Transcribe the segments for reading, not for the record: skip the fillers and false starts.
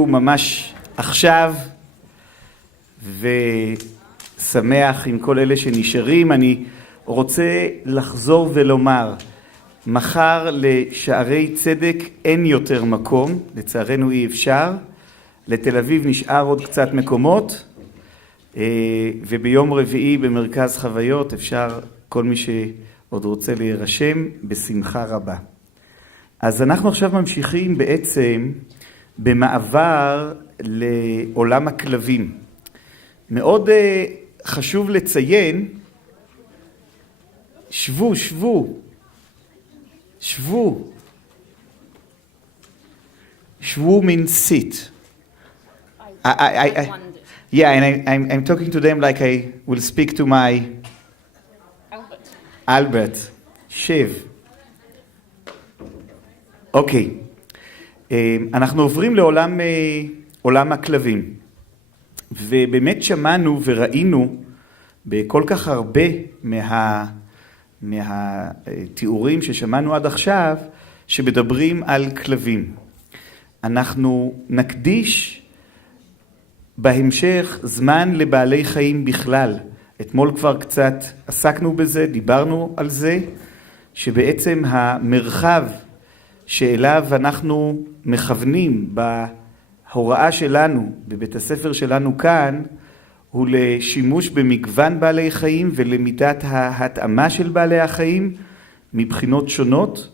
ממש עכשיו ושמח עם כל אלה שנשארים. אני רוצה לחזור ולומר, מחר לשערי צדק אין יותר מקום, לצערנו אי אפשר, לתל אביב נשאר עוד קצת מקומות, וביום רביעי במרכז חוויות אפשר כל מי שעוד רוצה להירשם בשמחה רבה. אז אנחנו עכשיו ממשיכים בעצם במעבר לעולם הכלבים. מאוד חשוב לציין, שבו, שבו, שבו. שבו means sit. Yeah, and I'm talking to them like I will speak to my Albert. שב. אוקיי. אנחנו עוברים לעולם הכלבים, ובאמת שמענו וראינו בכל כך הרבה מהתיאורים ששמענו עד עכשיו שמדברים על כלבים. אנחנו נקדיש בהמשך זמן לבעלי חיים בכלל. אתמול כבר קצת עסקנו בזה, דיברנו על זה, שבעצם המרחב שאליו אנחנו מכוונים בהוראה שלנו, בבית הספר שלנו כאן, הוא לשימוש במגוון בעלי חיים ולמידת ההתאמה של בעלי החיים מבחינות שונות,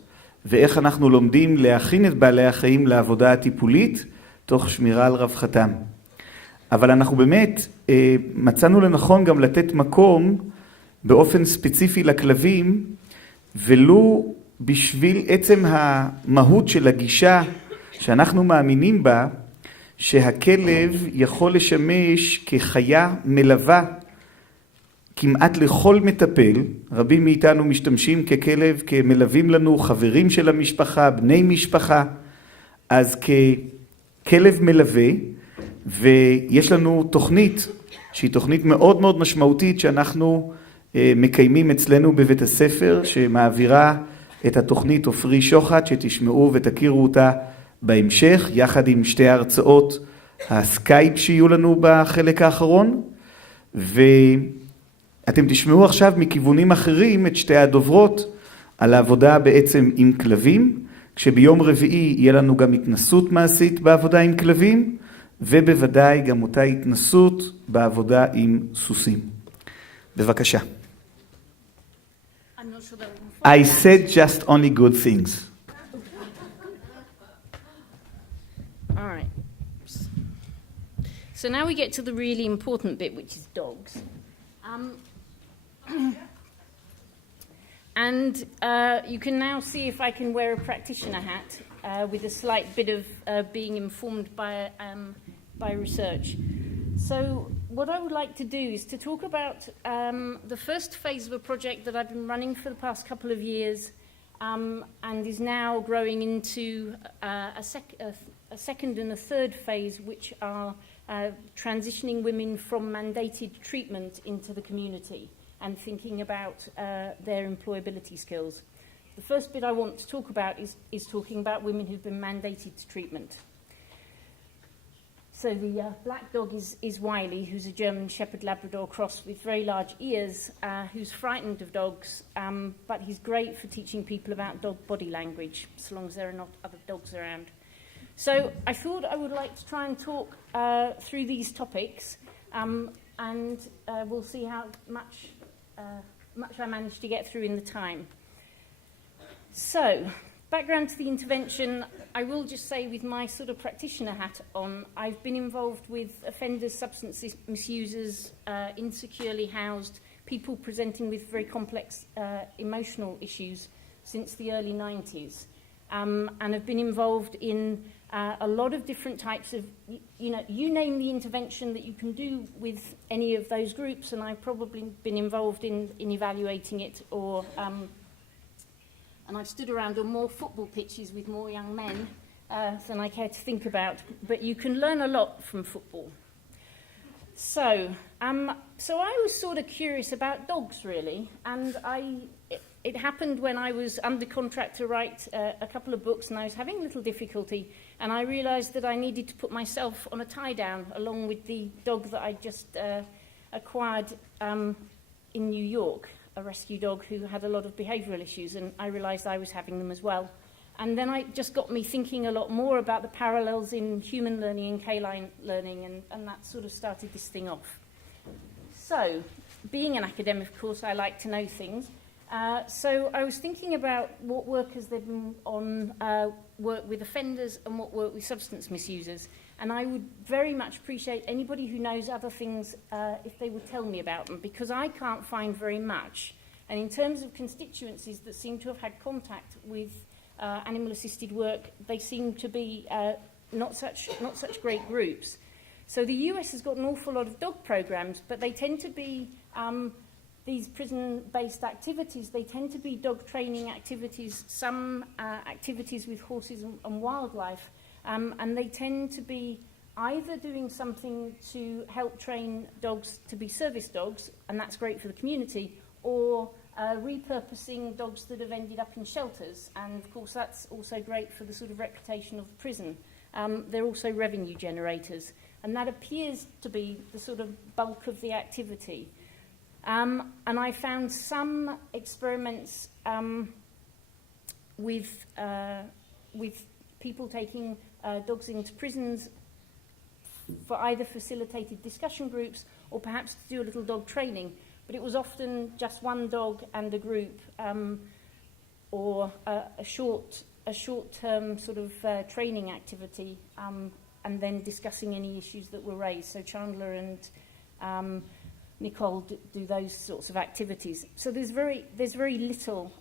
ואיך אנחנו לומדים להכין את בעלי החיים לעבודה הטיפולית, תוך שמירה על רווחתם. אבל אנחנו באמת מצאנו לנכון גם לתת מקום באופן ספציפי לכלבים, ולו בשביל עצם המהות של הגישה שאנחנו מאמינים בה, שהכלב יכול לשמש כחיה מלווה כמעט לכל מטפל. רבים מאיתנו משתמשים ככלב, כמלווים לנו, חברים של המשפחה, בני משפחה. אז ככלב מלווה, ויש לנו תוכנית שהיא תוכנית מאוד מאוד משמעותית שאנחנו מקיימים אצלנו בבית הספר, שמעבירה את התוכנית עופרי שוחט, שתשמעו ותכירו אותה בהמשך, יחד עם שתי הרצאות הסקייפ שיהיו לנו בחלק האחרון, ואתם תשמעו עכשיו מכיוונים אחרים את שתי הדוברות על העבודה בעצם עם כלבים, כשביום רביעי יהיה לנו גם התנסות מעשית בעבודה עם כלבים, ובוודאי גם אותה התנסות בעבודה עם סוסים. בבקשה. I said just only good things. All right. So now we get to the really important bit, which is dogs. And you can now see if I can wear a practitioner hat with a slight bit of being informed by research. So what I would like to do is to talk about the first phase of a project that I've been running for the past couple of years and is now growing into a second and a third phase, which are transitioning women from mandated treatment into the community and thinking about their employability skills. The first bit I want to talk about is talking about women who've been mandated to treatment. So the black dog is Wiley, who's a German Shepherd Labrador cross with very large ears, who's frightened of dogs, but he's great for teaching people about dog body language, so long as there are not other dogs around. So I thought I would like to try and talk through these topics, and we'll see how much I managed to get through in the time. So, background to the intervention, I will just say with my sort of practitioner hat on, I've been involved with offenders, substance misusers, insecurely housed, people presenting with very complex emotional issues since the early 90s. And have been involved in a lot of different types of, you name the intervention that you can do with any of those groups, and I've probably been involved in evaluating it, or and I've stood around on more football pitches with more young men than I care to think about, but you can learn a lot from football. So I was sort of curious about dogs, really, and it happened when I was under contract to write a couple of books, and I was having a little difficulty And I realised that I needed to put myself on a tie-down along with the dog that I just acquired in New York, a rescue dog who had a lot of behavioural issues, and I realised I was having them as well. And then it just got me thinking a lot more about the parallels in human learning and canine learning, and that sort of started this thing off. So, being an academic, of course, I like to know things. So I was thinking about what work has there been on work with offenders and what work with substance misusers. And I would very much appreciate anybody who knows other things if they would tell me about them, because I can't find very much. And in terms of constituencies that seem to have had contact with animal-assisted work, they seem to be not such great groups. So the US has got an awful lot of dog programs, but they tend to be these prison-based activities. They tend to be dog training activities, some activities with horses and wildlife, and they tend to be either doing something to help train dogs to be service dogs, and that's great for the community, or repurposing dogs that have ended up in shelters, and of course that's also great for the sort of reputation of the prison. They're also revenue generators, and that appears to be the sort of bulk of the activity. And I found some experiments with people taking dogs into prisons for either facilitated discussion groups or perhaps to do a little dog training. But it was often just one dog and a group, or a short-term sort of training activity, and then discussing any issues that were raised. So Chandler and Nicole do those sorts of activities. So there's very little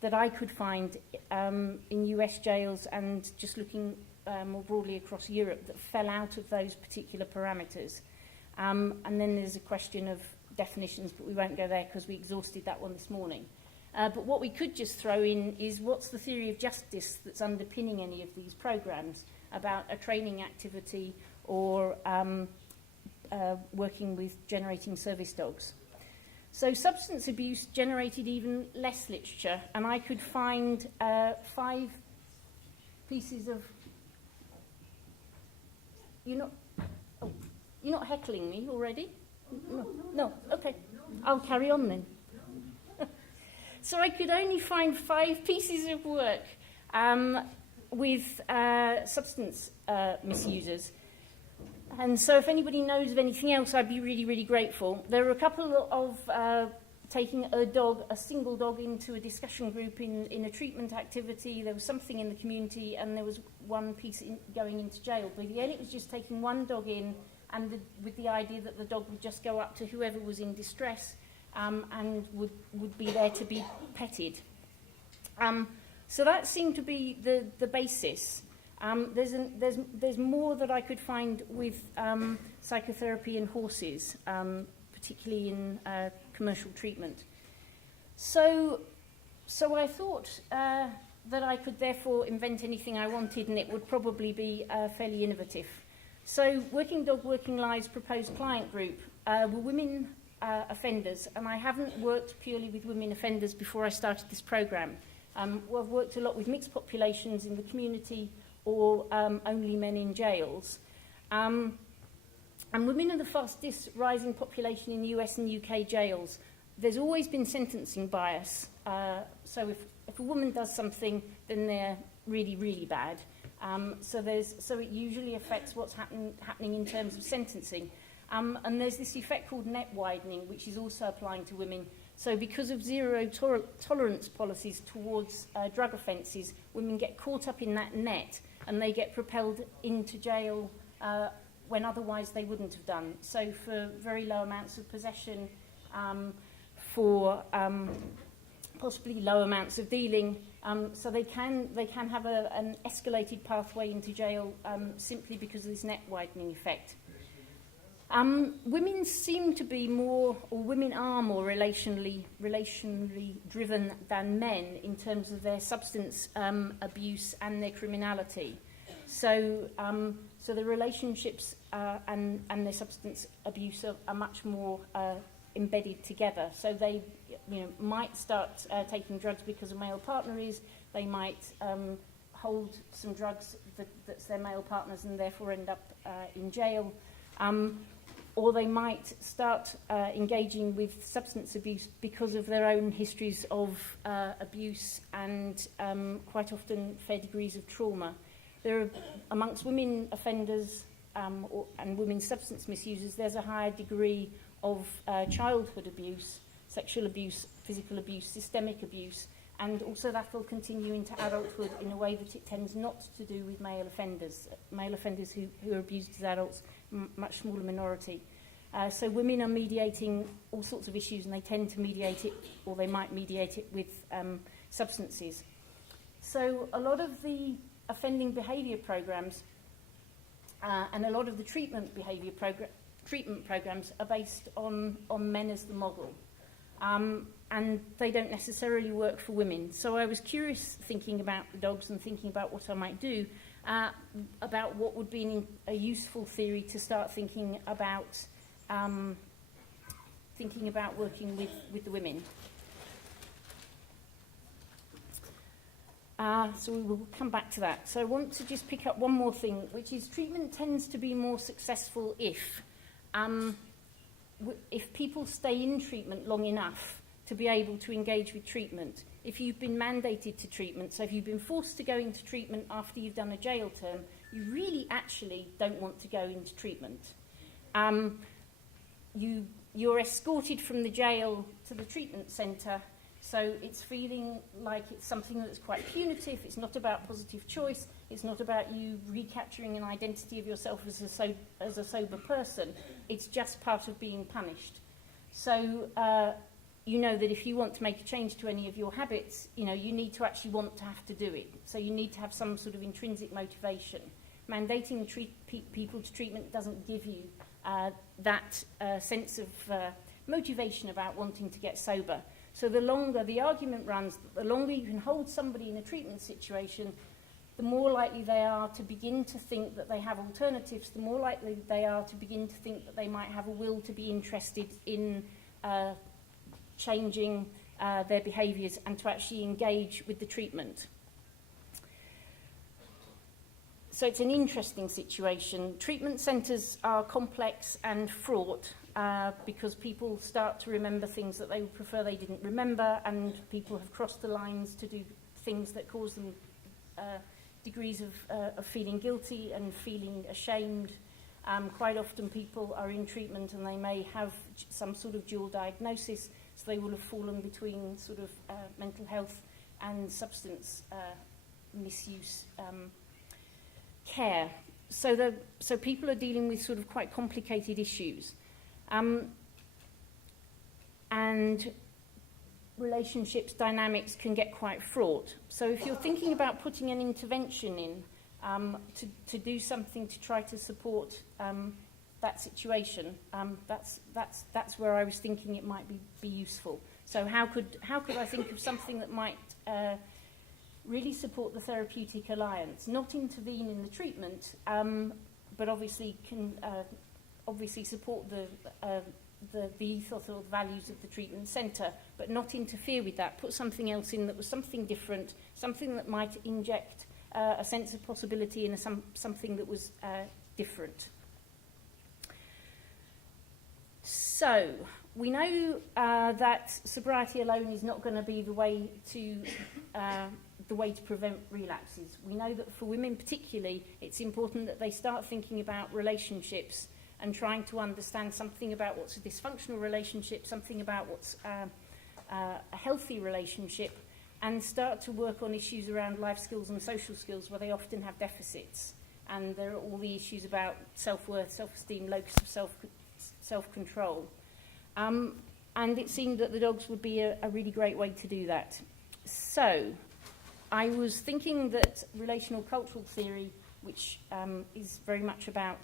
that I could find in US jails, and just looking more broadly across Europe, that fell out of those particular parameters. And then there's a question of definitions, but we won't go there because we exhausted that one this morning. But what we could just throw in is, what's the theory of justice that's underpinning any of these programs about a training activity or working with generating service dogs? So substance abuse generated even less literature, and I could find 5 pieces of... You're not heckling me already? No. Okay. I'll carry on then. So I could only find 5 pieces of work with substance misusers. And so if anybody knows of anything else, I'd be really, really grateful. There are a couple of taking a single dog into a discussion group in a treatment activity. There was something in the community, and there was one piece going into jail. But again, it was just taking one dog in, and with the idea that the dog would just go up to whoever was in distress and would be there to be petted. So that seemed to be the basis. There's more that I could find with psychotherapy in horses, particularly in commercial treatment. So I thought that I could therefore invent anything I wanted, and it would probably be fairly innovative. So Working Dog, Working Lives proposed client group were women offenders, and I haven't worked purely with women offenders before I started this programme. I've worked a lot with mixed populations in the community, or only men in jails. And women are the fastest rising population in US and UK jails. There's always been sentencing bias. So if a woman does something, then they're really, really bad. So it usually affects what's happening in terms of sentencing. And there's this effect called net widening, which is also applying to women. So because of zero tolerance policies towards drug offences, women get caught up in that net, and they get propelled into jail when otherwise they wouldn't have done. So for very low amounts of possession, for possibly low amounts of dealing, so they can have an escalated pathway into jail simply because of this net widening effect. Women seem to be more, or women are more relationally driven than men in terms of their substance abuse and their criminality. So the relationships and their substance abuse are much more embedded together. So they, might start taking drugs because a male partner is. They might hold some drugs that's their male partners and therefore end up in jail. Or they might start engaging with substance abuse because of their own histories of abuse and quite often fair degrees of trauma. There are, amongst women offenders and women substance misusers, there's a higher degree of childhood abuse, sexual abuse, physical abuse, systemic abuse, and also that will continue into adulthood in a way that it tends not to do with male offenders. Male offenders who are abused as adults, much smaller minority. So women are mediating all sorts of issues, and they tend to mediate it, or they might mediate it with substances. So a lot of the offending behaviour programs and a lot of the treatment programs are based on men as the model. And they don't necessarily work for women. So I was curious, thinking about the dogs and thinking about what I might do, about what would be a useful theory to start thinking about working with the women. So we will come back to that. So I want to just pick up one more thing, which is treatment tends to be more successful if people stay in treatment long enough to be able to engage with treatment. If you've been mandated to treatment, so if you've been forced to go into treatment after you've done a jail term, you really actually don't want to go into treatment. You're escorted from the jail to the treatment centre, so it's feeling like it's something that's quite punitive. It's not about positive choice. It's not about you recapturing an identity of yourself as a sober person. It's just part of being punished. So you know that if you want to make a change to any of your habits, you need to actually want to have to do it. So you need to have some sort of intrinsic motivation. Mandating people to treatment doesn't give you that sense of motivation about wanting to get sober. So the longer the argument runs, the longer you can hold somebody in a treatment situation, the more likely they are to begin to think that they have alternatives, the more likely they are to begin to think that they might have a will to be interested in changing their behaviours and to actually engage with the treatment. So it's an interesting situation. Treatment centres are complex and fraught because people start to remember things that they would prefer they didn't remember, and people have crossed the lines to do things that cause them degrees of feeling guilty and feeling ashamed. Quite often people are in treatment and they may have some sort of dual diagnosis, so they will have fallen between sort of mental health and substance misuse care. So people are dealing with sort of quite complicated issues. And relationships, dynamics can get quite fraught. So if you're thinking about putting an intervention in to do something to try to support that situation, that's where I was thinking it might be useful. So how could I think of something that might really support the therapeutic alliance, not intervene in the treatment, but obviously can support the ethos or values of the treatment centre, but not interfere with that. Put something else in that was something different, something that might inject a sense of possibility in something that was different. So we know that sobriety alone is not going to be the way to prevent relapses. We know that for women particularly, it's important that they start thinking about relationships and trying to understand something about what's a dysfunctional relationship, something about what's a healthy relationship, and start to work on issues around life skills and social skills where they often have deficits. And there are all the issues about self-worth, self-esteem, locus of self-control. And it seemed that the dogs would be a really great way to do that. So I was thinking that relational cultural theory, which is very much about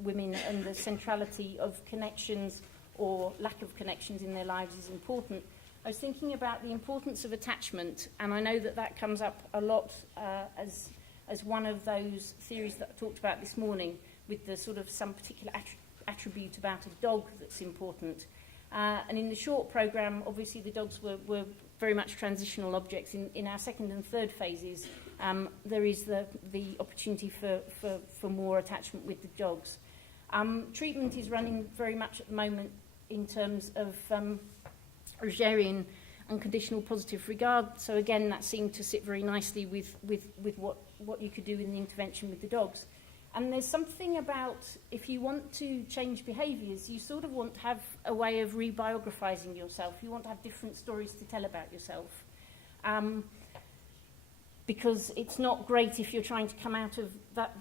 women and the centrality of connections or lack of connections in their lives, is important. I was thinking about the importance of attachment, and I know that comes up a lot as one of those theories that I talked about this morning, with the sort of some particular attribute about a dog that's important. And in the short programme, obviously the dogs were very much transitional objects. In our second and third phases, there is the opportunity for more attachment with the dogs. Treatment is running very much at the moment in terms of Rogerian unconditional positive regard. So again, that seemed to sit very nicely with what you could do in the intervention with the dogs. And there's something about, if you want to change behaviours, you sort of want to have a way of rebiographizing yourself. You want to have different stories to tell about yourself. Because it's not great if you're trying to come out of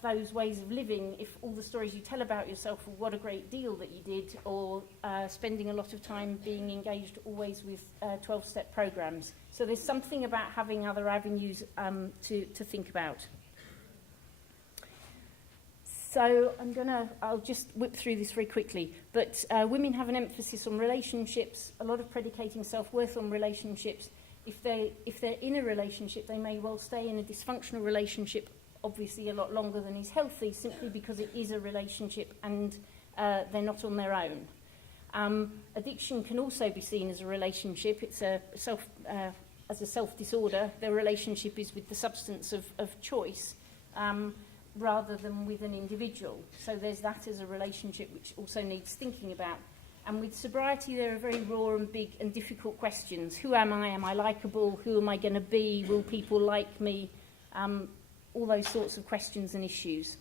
those ways of living, if all the stories you tell about yourself are what a great deal that you did, or spending a lot of time being engaged always with 12-step programs. So there's something about having other avenues to think about. So I'll just whip through this very quickly. But women have an emphasis on relationships, a lot of predicating self-worth on relationships. If they're in a relationship, they may well stay in a dysfunctional relationship, obviously a lot longer than is healthy, simply because it is a relationship and they're not on their own. Addiction can also be seen as a relationship. It's as a self-disorder. The relationship is with the substance of choice rather than with an individual. So there's that as a relationship, which also needs thinking about. And with sobriety, there are very raw and big and difficult questions. Who am I? Am I likeable? Who am I going to be? Will people like me? All those sorts of questions and issues.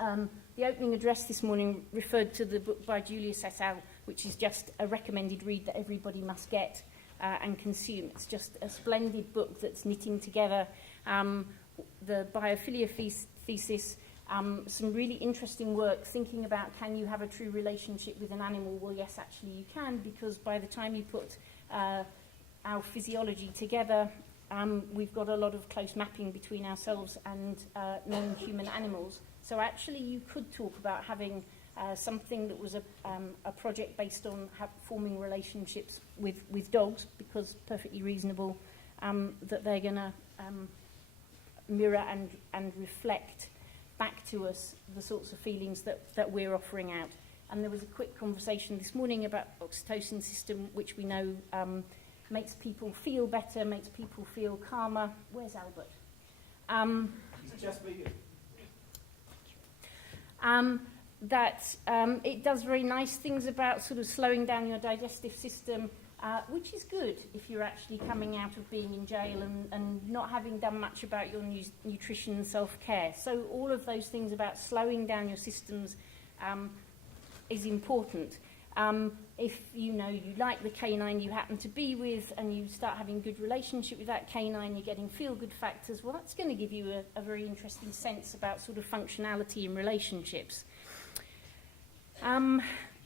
The opening address this morning referred to the book by Julius et al., which is just a recommended read that everybody must get and consume. It's just a splendid book that's knitting together the biophilia thesis, some really interesting work thinking about, can you have a true relationship with an animal? Well, yes, actually you can, because by the time you put our physiology together, we've got a lot of close mapping between ourselves and non-human animals. So actually you could talk about having something that was a project based on forming relationships with dogs, because perfectly reasonable that they're going to mirror and reflect back to us the sorts of feelings that we're offering out. And there was a quick conversation this morning about oxytocin system, which we know makes people feel better, makes people feel calmer. Where's Albert? He's just leaving. That it does very nice things about sort of slowing down your digestive system, which is good if you're actually coming out of being in jail and not having done much about your nutrition and self-care. So all of those things about slowing down your systems is important. If you know you like the canine you happen to be with and you start having a good relationship with that canine, you're getting feel-good factors, well, that's going to give you a very interesting sense about sort of functionality in relationships.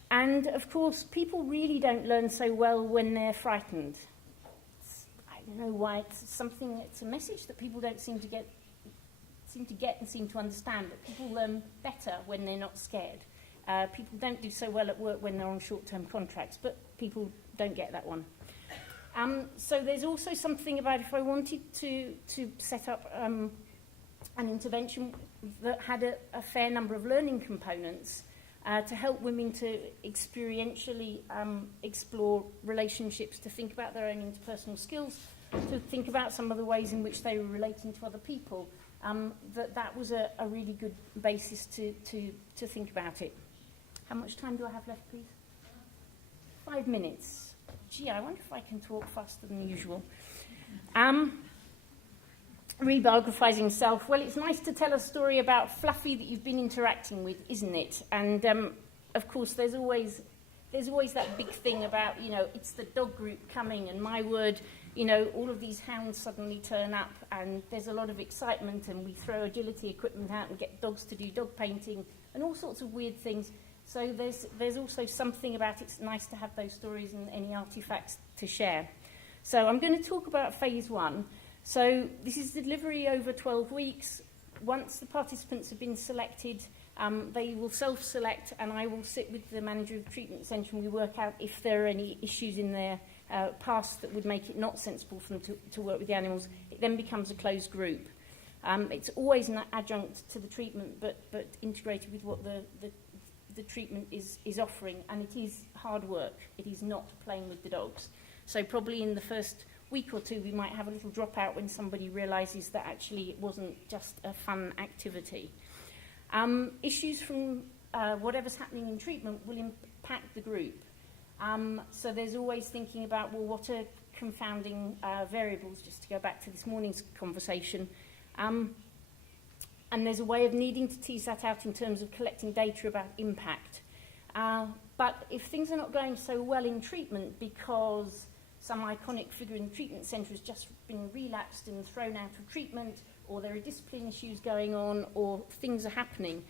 And, of course, people really don't learn so well when they're frightened. I don't know why. It's a message that people don't seem to get and seem to understand, that people learn better when they're not scared. People don't do so well at work when they're on short-term contracts, but people don't get that one. So there's also something about, if I wanted to set up an intervention that had a fair number of learning components, to help women to experientially explore relationships, to think about their own interpersonal skills, to think about some of the ways in which they were relating to other people, that was a really good basis to think about it. How much time do I have left, please? 5 minutes. Gee, I wonder if I can talk faster than usual. Rebiographizing self. Well, it's nice to tell a story about Fluffy that you've been interacting with, isn't it? And of course, there's always that big thing about, it's the dog group coming, and my word, all of these hounds suddenly turn up, and there's a lot of excitement, and we throw agility equipment out and get dogs to do dog painting and all sorts of weird things. So there's also something about it's nice to have those stories and any artifacts to share. So I'm going to talk about phase 1. So this is delivery over 12 weeks. Once the participants have been selected, they will self-select, and I will sit with the manager of the treatment centre and we work out if there are any issues in their past that would make it not sensible for them to work with the animals. It then becomes a closed group. It's always an adjunct to the treatment, but integrated with what the treatment is offering, and it is hard work. It is not playing with the dogs. So probably in the first week or two we might have a little dropout when somebody realises that actually it wasn't just a fun activity. Issues from whatever's happening in treatment will impact the group. So there's always thinking about, well, what are confounding variables, just to go back to this morning's conversation. And there's a way of needing to tease that out in terms of collecting data about impact. But if things are not going so well in treatment because some iconic figure in the treatment centre has just been relapsed and thrown out of treatment, or there are discipline issues going on, or things are happening,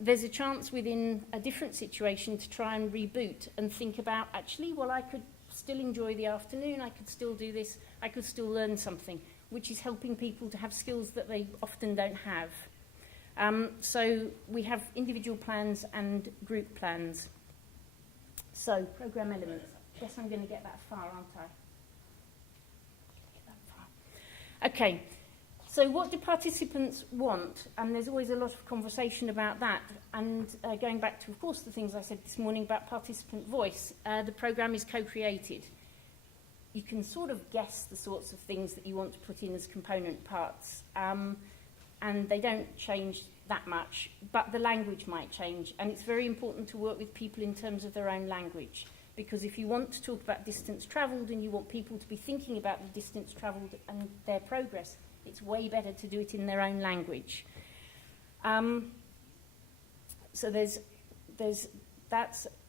there's a chance within a different situation to try and reboot and think about, actually, well, I could still enjoy the afternoon, I could still do this, I could still learn something, which is helping people to have skills that they often don't have. So we have individual plans and group plans. So, programme elements. I guess I'm going to get that far, aren't I? Okay, so what do participants want? And there's always a lot of conversation about that. And going back to, of course, the things I said this morning about participant voice, the programme is co-created. You can sort of guess the sorts of things that you want to put in as component parts. And they don't change that much, but the language might change. And it's very important to work with people in terms of their own language, because if you want to talk about distance travelled and you want people to be thinking about the distance travelled and their progress, it's way better to do it in their own language. So that's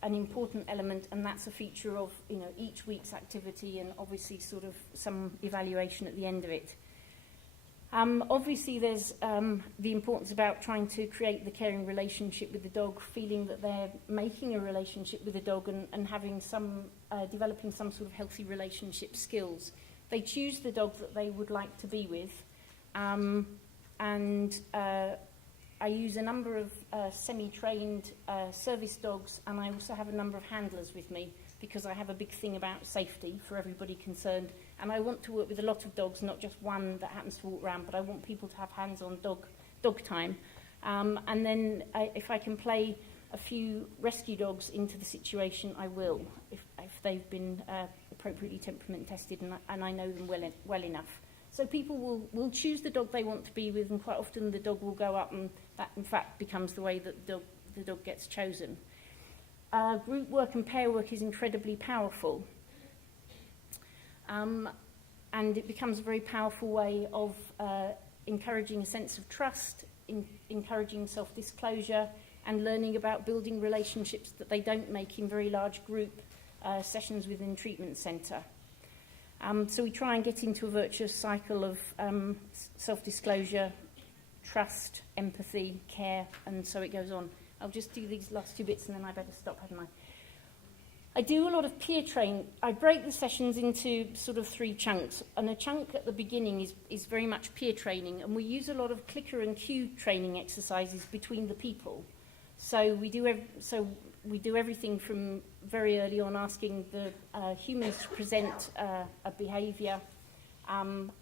an important element, and that's a feature of each week's activity, and obviously sort of some evaluation at the end of it. Obviously, there's the importance about trying to create the caring relationship with the dog, feeling that they're making a relationship with the dog and having developing some sort of healthy relationship skills. They choose the dog that they would like to be with, and I use a number of semi-trained service dogs, and I also have a number of handlers with me, because I have a big thing about safety for everybody concerned. And I want to work with a lot of dogs, not just one that happens to walk around, but I want people to have hands-on dog time. And then if I can play a few rescue dogs into the situation, I will, if they've been appropriately temperament tested and I know them well enough. So people will choose the dog they want to be with, and quite often the dog will go up, and that in fact becomes the way that the dog gets chosen. Group work and pair work is incredibly powerful. And it becomes a very powerful way of encouraging a sense of trust, encouraging self-disclosure, and learning about building relationships that they don't make in very large group sessions within treatment centre. So we try and get into a virtuous cycle of self-disclosure, trust, empathy, care, and so it goes on. I'll just do these last two bits and then I better stop, hadn't I? I do a lot of peer training. I break the sessions into sort of 3 chunks, and a chunk at the beginning is very much peer training, and we use a lot of clicker and cue training exercises between the people. So we do everything from very early on asking the humans to present a behaviour, and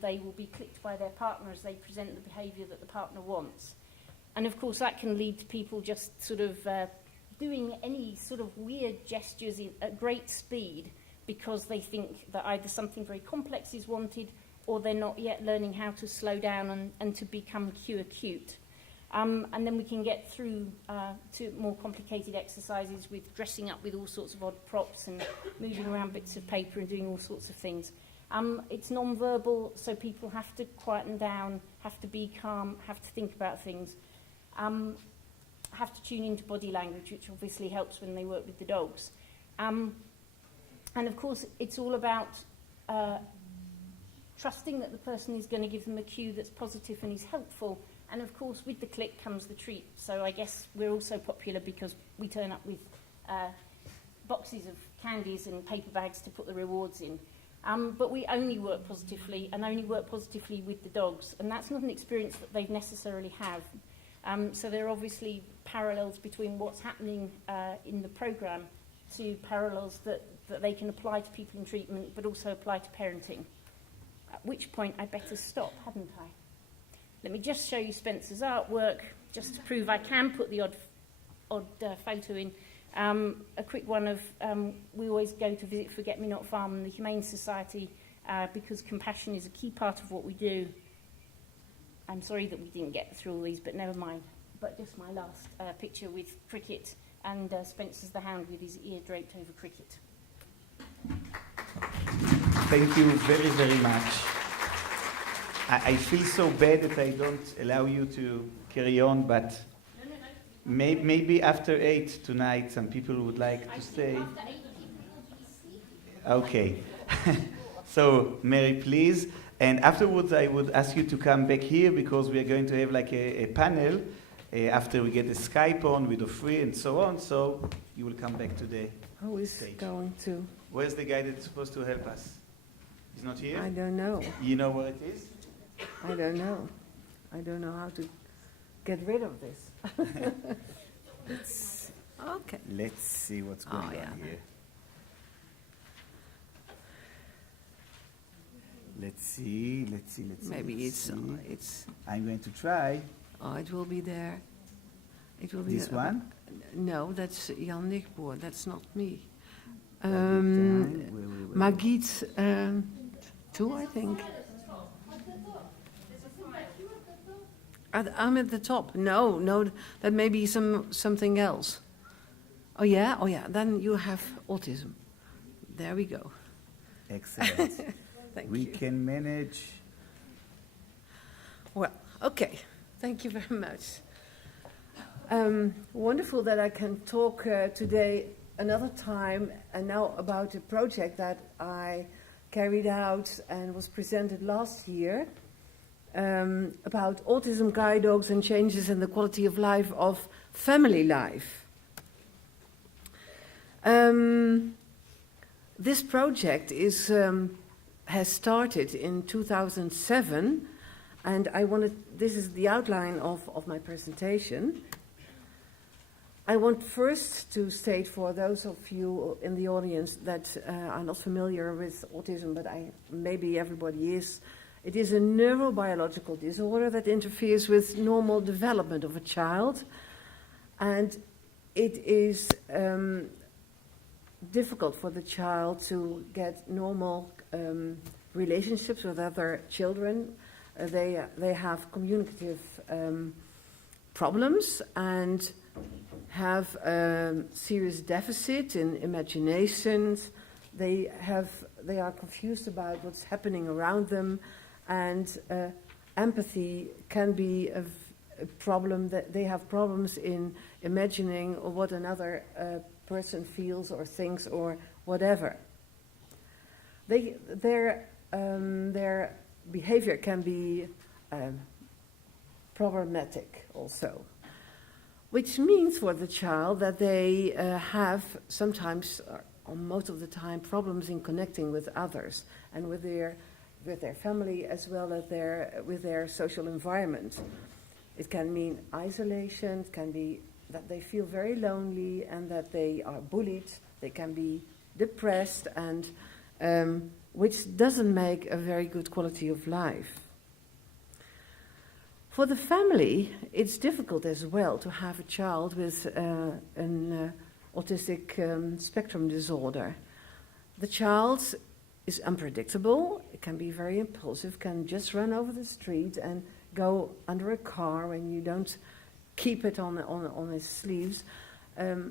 they will be clicked by their partner as they present the behaviour that the partner wants. And of course that can lead to people just sort of doing any sort of weird gestures at great speed because they think that either something very complex is wanted or they're not yet learning how to slow down and to become cue acute. And then we can get through to more complicated exercises with dressing up with all sorts of odd props and moving around bits of paper and doing all sorts of things. It's non-verbal, so people have to quieten down, have to be calm, have to think about things. Have to tune into body language, which obviously helps when they work with the dogs. And of course, it's all about trusting that the person is going to give them a cue that's positive and is helpful. And of course, with the click comes the treat. So I guess we're also popular because we turn up with boxes of candies and paper bags to put the rewards in. But we only work positively and only work positively with the dogs. And that's not an experience that they necessarily have. So there are obviously parallels between what's happening in the programme to parallels that they can apply to people in treatment, but also apply to parenting. At which point I better stop, hadn't I? Let me just show you Spencer's artwork, just to prove I can put the odd photo in. A quick one of, we always go to visit Forget-Me-Not Farm and the Humane Society, because compassion is a key part of what we do. I'm sorry that we didn't get through all these, but never mind. But just my last picture with Cricket and Spencer's the hound with his ear draped over Cricket. Thank you very, very much. I feel so bad that I don't allow you to carry on, but maybe after 8 tonight some people would like to stay. After 8 people will be sleeping. Okay. So, Mary, please. And afterwards, I would ask you to come back here because we are going to have like a panel after we get the Skype on with the free and so on. So, you will come back to the Who is stage. going to? Where's the guy that's supposed to help us? He's not here? I don't know. You know where it is? I don't know. I don't know how to get rid of this. Okay. Let's see what's going on here. Let's see. Maybe let's see. it's. I'm going to try. Oh, it will be there. It will be This one? No, that's Jan Nickboer. That's not me. Wait. Magid, too, I think. I'm at the top. No, that may be something else. Oh yeah. Then you have autism. There we go. Excellent. Thank We you. can manage. Well, okay. Thank you very much. Wonderful that I can talk today another time and now about a project that I carried out and was presented last year about autism guide dogs and changes in the quality of life of family life. This project has started in 2007, and this is the outline of my presentation. I want first to state for those of you in the audience that are not familiar with autism, but maybe everybody is. It is a neurobiological disorder that interferes with normal development of a child, and it is difficult for the child to get normal relationships with other children. They have communicative problems and have serious deficit in imaginations. They are confused about what's happening around them, and empathy can be a problem. That they have problems in imagining what another person feels or thinks or whatever. Their behavior can be problematic also, which means for the child that they have sometimes, or most of the time, problems in connecting with others and with their family as well as with their social environment. It can mean isolation. It can be that they feel very lonely and that they are bullied. They can be depressed, and which doesn't make a very good quality of life. For the family, it's difficult as well to have a child with an autistic spectrum disorder. The child is unpredictable. It can be very impulsive, can just run over the street and go under a car when you don't keep it on his sleeves. The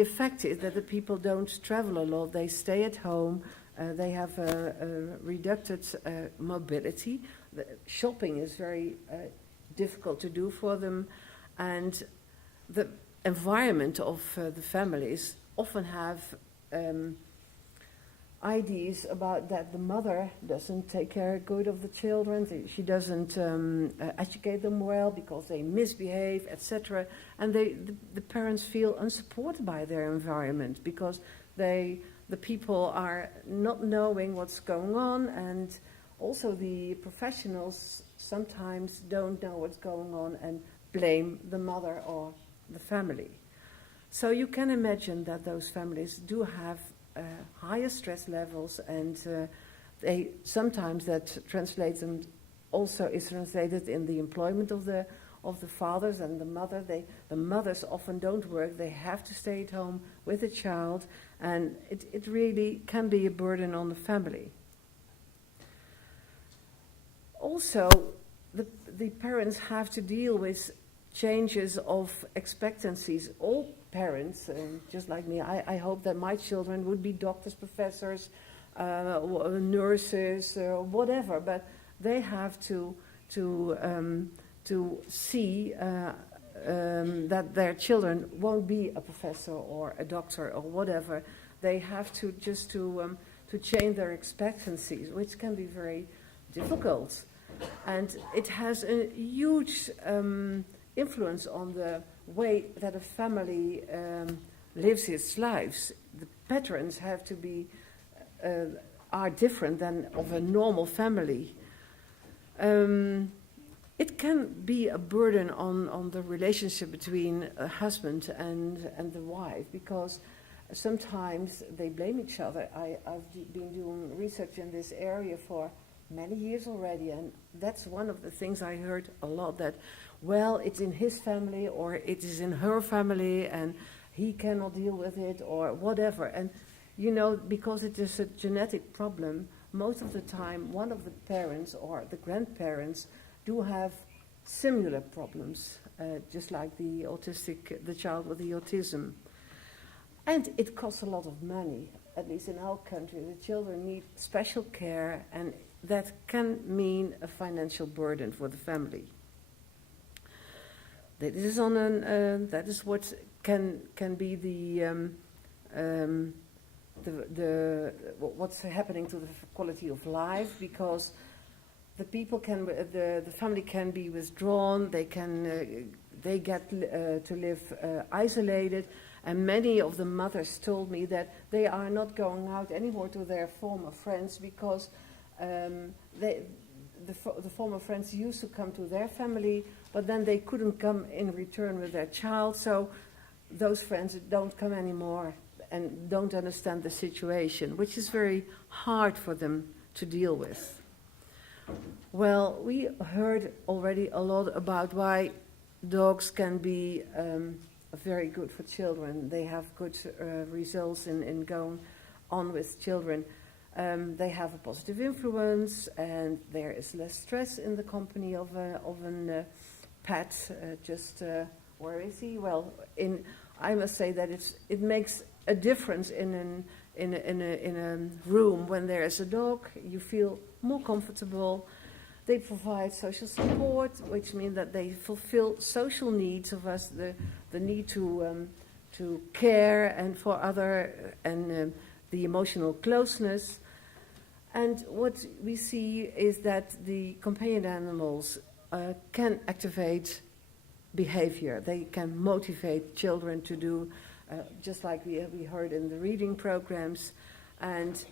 effect is that the people don't travel a lot. They stay at home. They have a reduced mobility. The shopping is very difficult to do for them, and the environment of the families often have ideas about that the mother doesn't take care good of the children, she doesn't educate them well because they misbehave, etc. And the parents feel unsupported by their environment because the people are not knowing what's going on, and also the professionals sometimes don't know what's going on and blame the mother or the family. So you can imagine that those families do have higher stress levels, and sometimes that translates them also is translated in the employment of of the fathers and the mother. The mothers often don't work. They have to stay at home with the child, and it really can be a burden on the family. Also, the parents have to deal with changes of expectancies. All parents, just like me, I hope that my children would be doctors, professors, nurses, whatever, but they have to see that their children won't be a professor or a doctor or whatever. They have to just to change their expectancies, which can be very difficult, and it has a huge influence on the way that a family lives its lives. The patterns have to be are different than of a normal family. It can be a burden on the relationship between a husband and the wife, because sometimes they blame each other. I've been doing research in this area for many years already, and that's one of the things I heard a lot, that, well, it's in his family or it is in her family and he cannot deal with it or whatever. And, you know, because it is a genetic problem, most of the time one of the parents or the grandparents do have similar problems, just like the child with the autism. And it costs a lot of money, at least in our country. The children need special care, and that can mean a financial burden for the family. That is what can be what's happening to the quality of life, because the family can be withdrawn. They get to live isolated, and many of the mothers told me that they are not going out anymore to their former friends, because the former friends used to come to their family, but then they couldn't come in return with their child, so those friends don't come anymore and don't understand the situation, which is very hard for them to deal with. Well, we heard already a lot about why dogs can be very good for children. They have good results in going on with children. They have a positive influence, and there is less stress in the company of a pet. Where is he? Well, I must say that it makes a difference in a room when there is a dog. You feel more comfortable. They provide social support, which means that they fulfill social needs of us, the need to care and for other, and the emotional closeness. And what we see is that the companion animals can activate behavior. They can motivate children to do, just like we heard in the reading programs. And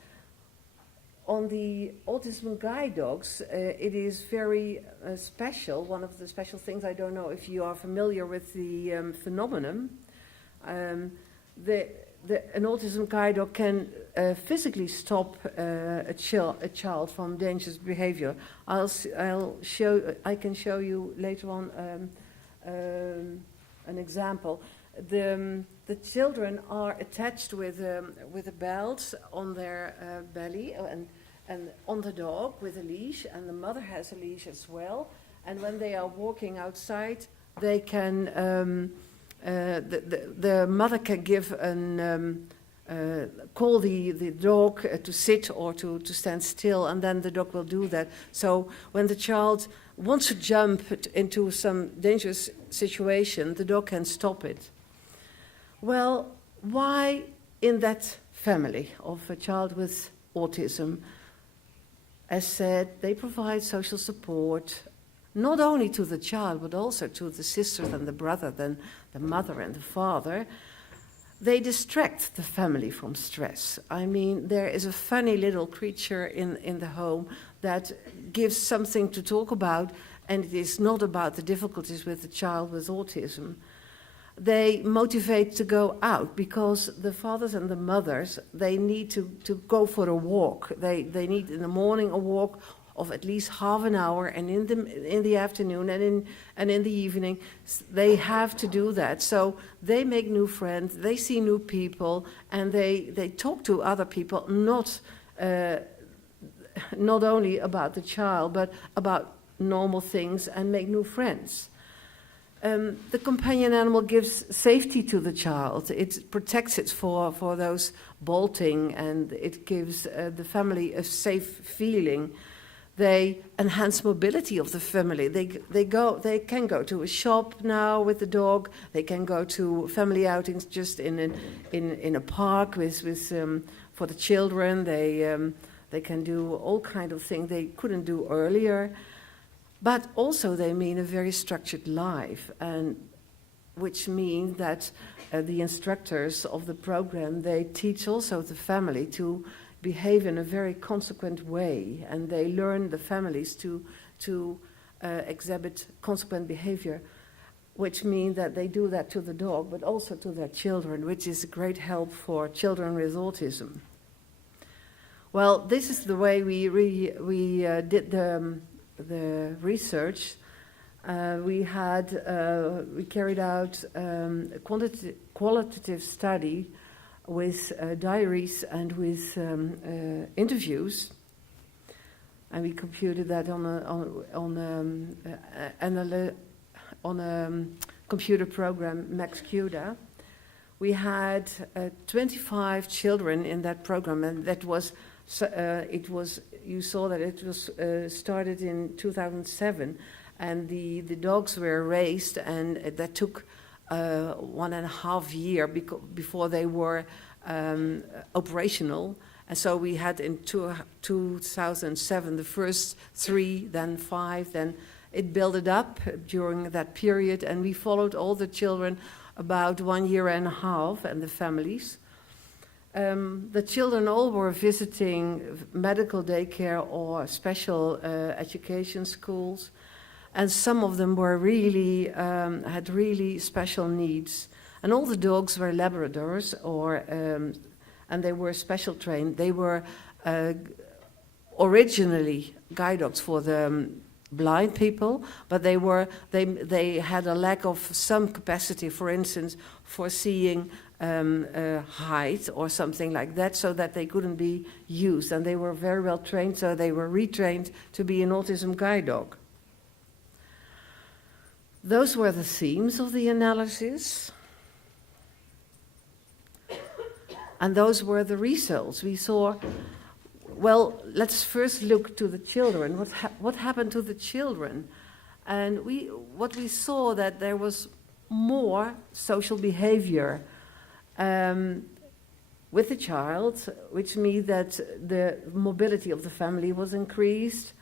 on the autism guide dogs, it is very special. One of the special things, I don't know if you are familiar with the phenomenon, an autism guide dog can physically stop a child from dangerous behavior. I can show you later on an example. The children are attached with a belt on their belly and on the dog with a leash, and the mother has a leash as well. And when they are walking outside, they can the mother can give call the dog to sit or to stand still, and then the dog will do that. So when the child wants to jump into some dangerous situation, the dog can stop it. Well, why in that family of a child with autism? As said, they provide social support, not only to the child, but also to the sisters and the brother, then the mother and the father. They distract the family from stress. I mean, there is a funny little creature in the home that gives something to talk about, and it is not about the difficulties with the child with autism. They motivate to go out, because the fathers and the mothers, they need to go for a walk. They need in the morning a walk of at least half an hour, and in the afternoon and in the evening, they have to do that. So they make new friends, they see new people, and they talk to other people, not only about the child, but about normal things, and make new friends. The companion animal gives safety to the child. It protects it for those bolting, and it gives the family a safe feeling. They enhance mobility of the family. They can go to a shop now with the dog. They can go to family outings just in a park with for the children. They can do all kind of things they couldn't do earlier. But also they mean a very structured life, and which means that the instructors of the program, they teach also the family to behave in a very consequent way, and they learn the families to exhibit consequent behavior, which means that they do that to the dog, but also to their children, which is a great help for children with autism. Well, this is the way we did the research. We carried out a qualitative study with diaries and with interviews, and we computed that on a computer program, MaxCUDA. We had 25 children in that program, and that was you saw that it was started in 2007, and the dogs were raised, and that took 1.5 years before they were operational. And so we had in 2007 the first 3, then 5, then it built it up during that period, and we followed all the children about 1.5 years and the families. The children all were visiting medical daycare or special education schools, and some of them were really had really special needs. And all the dogs were Labradors, and they were special trained. They were originally guide dogs for the blind people, but they had a lack of some capacity, for instance, for seeing height or something like that, so that they couldn't be used. And they were very well trained, so they were retrained to be an autism guide dog. Those were the themes of the analysis. And those were the results. We saw, well, let's first look to the children. What happened to the children? And what we saw that there was more social behavior with the child, which means that the mobility of the family was increased,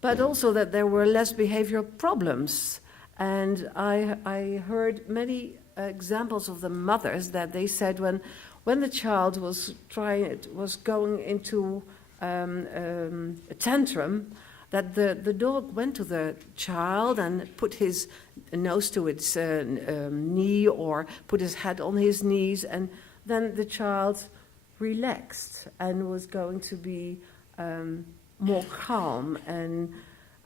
but also that there were less behavioral problems. And I heard many examples of the mothers that they said when the child was going into a tantrum, that the dog went to the child and put his nose to its knee or put his head on his knees, and then the child relaxed and was going to be more calm.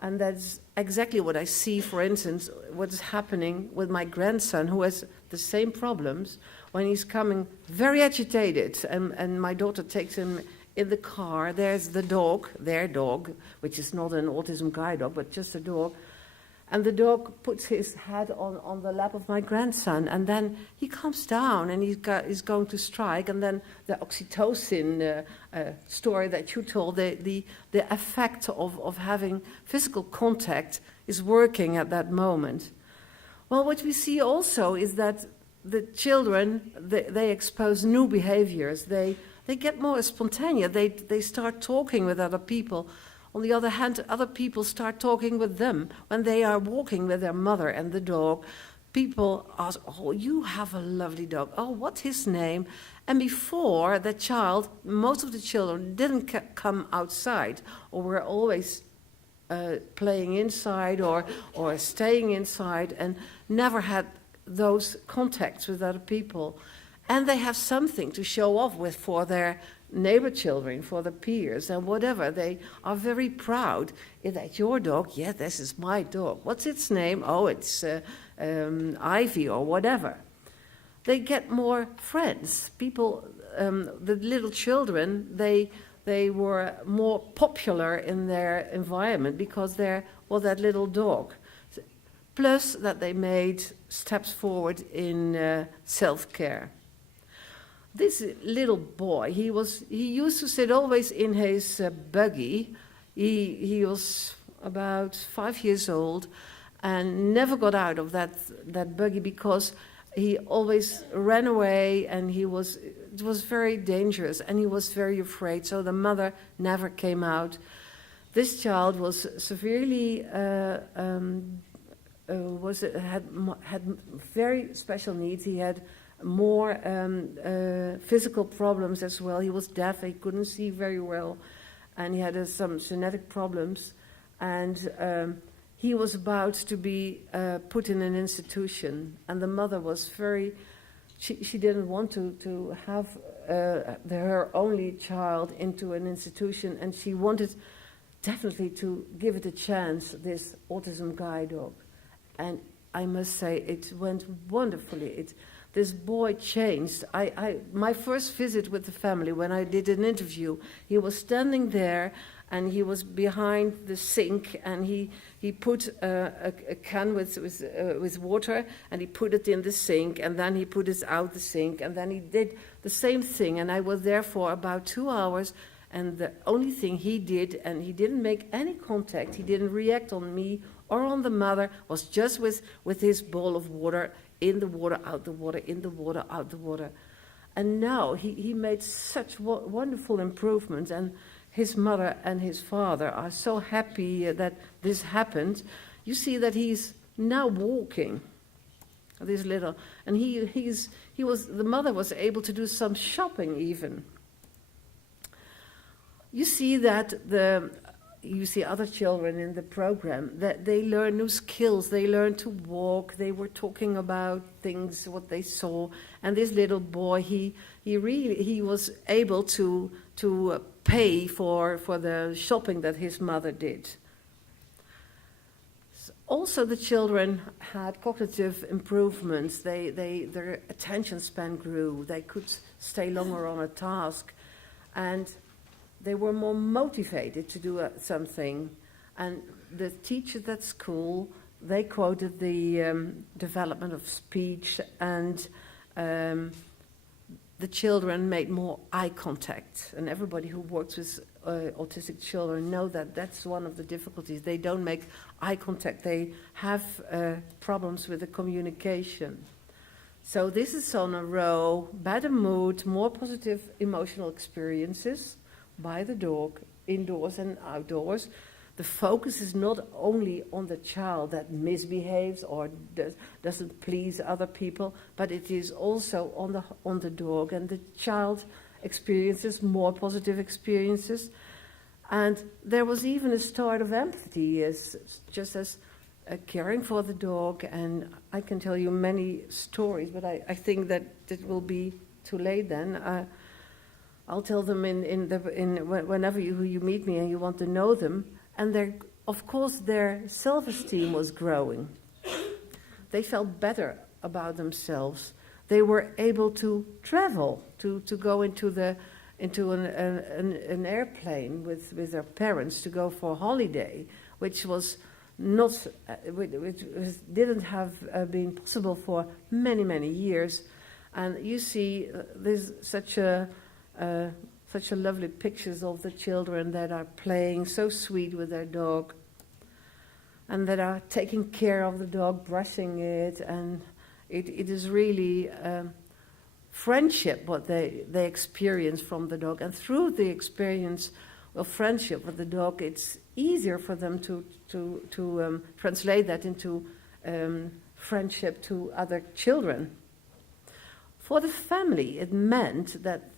And that's exactly what I see, for instance, what is happening with my grandson, who has the same problems, when he's coming very agitated, and my daughter takes him in the car. There's the dog, their dog, which is not an autism guide dog, but just a dog. And the dog puts his head on the lap of my grandson, and then he calms down, and he's going to strike. And then the oxytocin story that you told, the effect of having physical contact is working at that moment. Well, what we see also is that the children, they expose new behaviors. They get more spontaneous. They start talking with other people. On the other hand, other people start talking with them. When they are walking with their mother and the dog, people ask, "Oh, you have a lovely dog. Oh, what's his name?" And before, the child, most of the children didn't come outside, or were always playing inside or staying inside, and never had those contacts with other people. And they have something to show off with for their neighbor children, for the peers and whatever. They are very proud. Is that your dog? Yeah, this is my dog. What's its name? Oh, it's Ivy or whatever. They get more friends. People, the little children, they were more popular in their environment because they're, well, that little dog. Plus that they made steps forward in self-care. This little boy, he used to sit always in his buggy. He was about 5 years old and never got out of that buggy because he always ran away, and it was very dangerous, and he was very afraid. So the mother never came out. This child was severely had very special needs. He had more physical problems as well. He was deaf. He couldn't see very well, and he had some genetic problems. And he was about to be put in an institution, and the mother was very. She didn't want to have her only child into an institution, and she wanted definitely to give it a chance. This autism guide dog, and I must say it went wonderfully. This boy changed. My first visit with the family, when I did an interview, he was standing there and he was behind the sink, and he put a can with water, and he put it in the sink, and then he put it out the sink, and then he did the same thing. And I was there for about 2 hours, and the only thing he did, and he didn't make any contact, he didn't react on me or on the mother, was just with his bowl of water, in the water, out the water, in the water, out the water. And now he made such wonderful improvements, and his mother and his father are so happy that this happened. You see that he's now walking, this little, and the mother was able to do some shopping even. You see that you see other children in the program, that they learn new skills, they learn to walk, they were talking about things, what they saw, and this little boy, he was able to pay for the shopping that his mother did. Also, the children had cognitive improvements. Their attention span grew, they could stay longer on a task, and they were more motivated to do something. And the teachers at school, they quoted the development of speech, and the children made more eye contact. And everybody who works with autistic children know that that's one of the difficulties. They don't make eye contact. They have problems with the communication. So this is on a row: better mood, more positive emotional experiences by the dog, indoors and outdoors. The focus is not only on the child that misbehaves or doesn't please other people, but it is also on the dog, and the child experiences more positive experiences. And there was even a start of empathy, just as caring for the dog. And I can tell you many stories, but I think that it will be too late then. I'll tell them whenever you meet me and you want to know them. And of course their self-esteem was growing. They felt better about themselves. They were able to travel, to go into an airplane with their parents to go for a holiday, which didn't have been possible for many years. And you see, there's such lovely pictures of the children that are playing so sweet with their dog, and that are taking care of the dog, brushing it, and it is really friendship what they experience from the dog. And through the experience of friendship with the dog, it's easier for them to translate that into friendship to other children. For the family, it meant that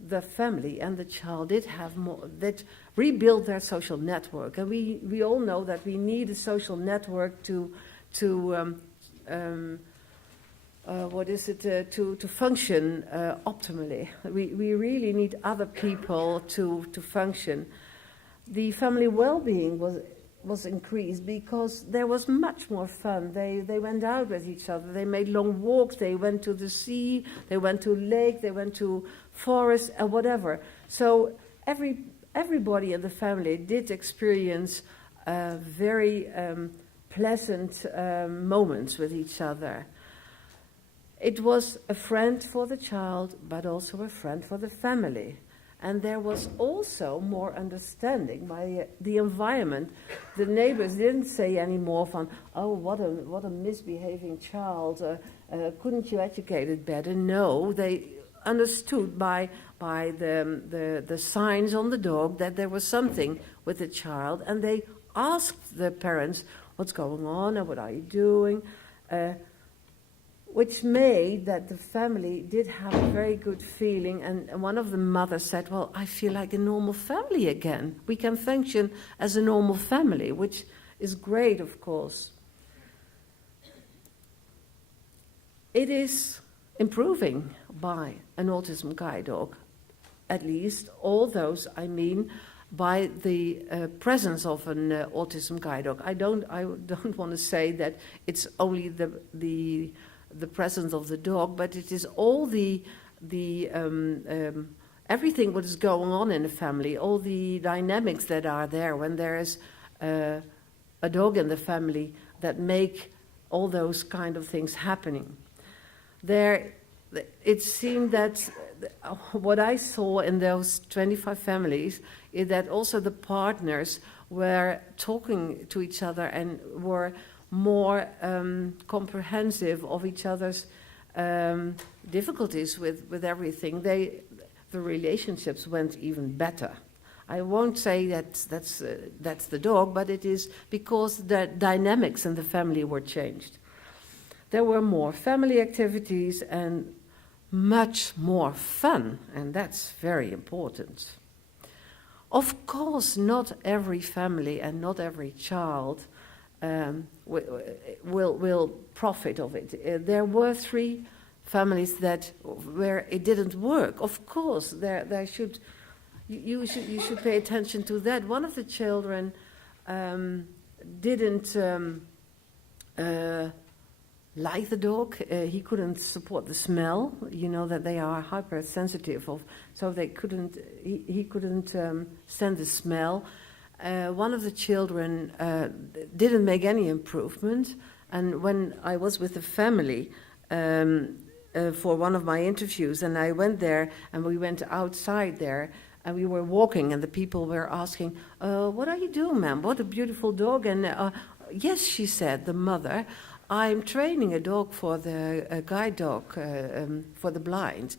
the family and the child did have more, that rebuild their social network. And we all know that we need a social network to to function optimally. We really need other people to function. The family well-being was increased because there was much more fun. They went out with each other. They made long walks. They went to the sea. They went to lake. They went to forest and whatever. So everybody in the family did experience very pleasant moments with each other. It was a friend for the child, but also a friend for the family. And there was also more understanding by the environment. The neighbors didn't say anymore from, oh, what a misbehaving child, couldn't you educate it better? No, they understood by the signs on the dog that there was something with the child, and they asked the parents, what's going on and what are you doing? Which made that the family did have a very good feeling, and one of the mothers said, well, I feel like a normal family again. We can function as a normal family, which is great, of course. It is improving by an autism guide dog, at least all those, I mean, by the presence of an autism guide dog. I don't want to say that it's only the presence of the dog, but it is all the everything what is going on in the family, all the dynamics that are there when there is a dog in the family that make all those kind of things happening. It seemed that what I saw in those 25 families is that also the partners were talking to each other and were more comprehensive of each other's difficulties with everything. The relationships went even better. I won't say that's the dog, but it is because the dynamics in the family were changed. There were more family activities and much more fun, and that's very important. Of course, not every family and not every child will profit of it. There were 3 families where it didn't work. Of course, you should pay attention to that. One of the children didn't like the dog. He couldn't support the smell. You know that they are hypersensitive so they couldn't. He couldn't stand the smell. One of the children didn't make any improvement, and when I was with the family for one of my interviews, and I went there, and we went outside there, and we were walking, and the people were asking, what are you doing, ma'am? What a beautiful dog. And yes, she said, the mother, I'm training a dog for a guide dog for the blind.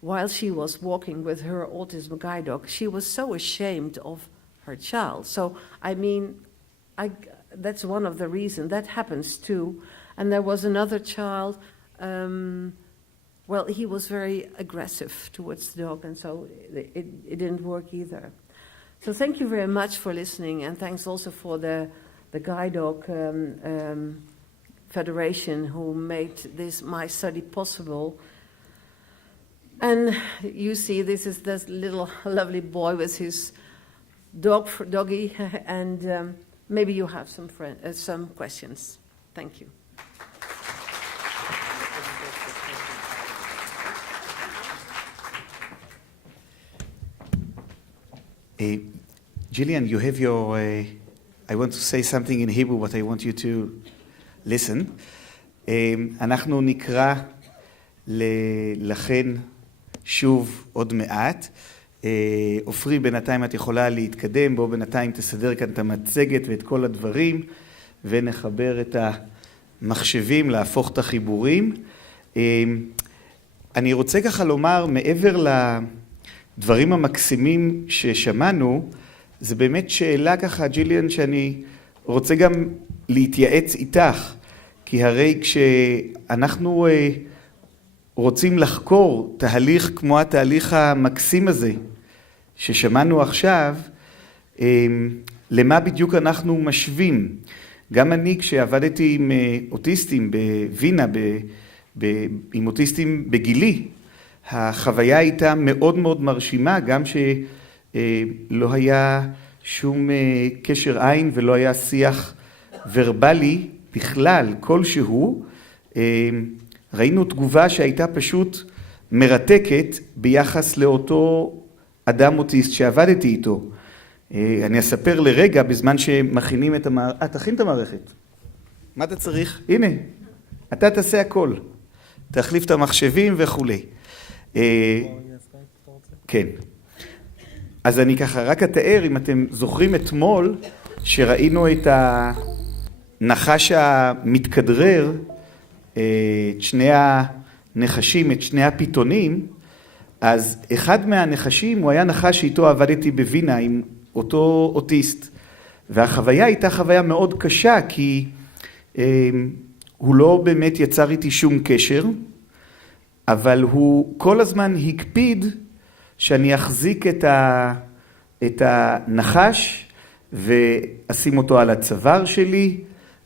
While she was walking with her autism guide dog, she was so ashamed of her child. So, I mean, that's one of the reasons. That happens too. And there was another child, he was very aggressive towards the dog, and so it didn't work either. So thank you very much for listening, and thanks also for the Guide Dog Federation who made my study possible. And you see, this is this little lovely boy with his doggy, and maybe you have some questions. Thank you. Gillian, you have your... I want to say something in Hebrew, but I want you to listen. אנחנו נקרא לכן שוב עוד מעט. עופרי, בינתיים את יכולה להתקדם, בוא בינתיים תסדר כאן את המצגת ואת כל הדברים, ונחבר את המחשבים, להפוך את החיבורים. אני רוצה ככה לומר, מעבר לדברים המקסימים ששמענו, זה באמת שאלה ככה, ג'יליאן, שאני רוצה גם להתייעץ איתך, כי הרי כשאנחנו רוצים לחקור תהליך כמו התהליך המקסים הזה ששמענו עכשיו, למה בדיוק אנחנו משווים? גם אני כשעבדתי עם אוטיסטים בווינה עם אוטיסטים בגילי, החוויה הייתה מאוד מאוד מרשימה, גם שלא היה שום קשר עין ולא היה שיח ורבלי בכלל, כלשהו. ראינו תגובה שהייתה פשוט מרתקת ביחס לאותו אדם אוטיסט שעבדתי איתו. אני אספר לרגע בזמן שמכינים את המערכת. תכין את המערכת. מה אתה צריך? הנה, אתה תעשה הכל. תחליף את המחשבים וכו'. כן. אז אני ככה רק אתאר, אם אתם זוכרים אתמול, שראינו את הנחש המתכדרר, את שני הנחשים, את שני הפיתונים, אז אחד מהנחשים הוא היה נחש שאיתו עבדתי בווינה עם אותו אוטיסט. והחוויה הייתה חוויה מאוד קשה, כי הוא לא באמת יצר איתי שום קשר, אבל הוא כל הזמן הקפיד שאני אחזיק את הנחש ואשים אותו על הצוואר שלי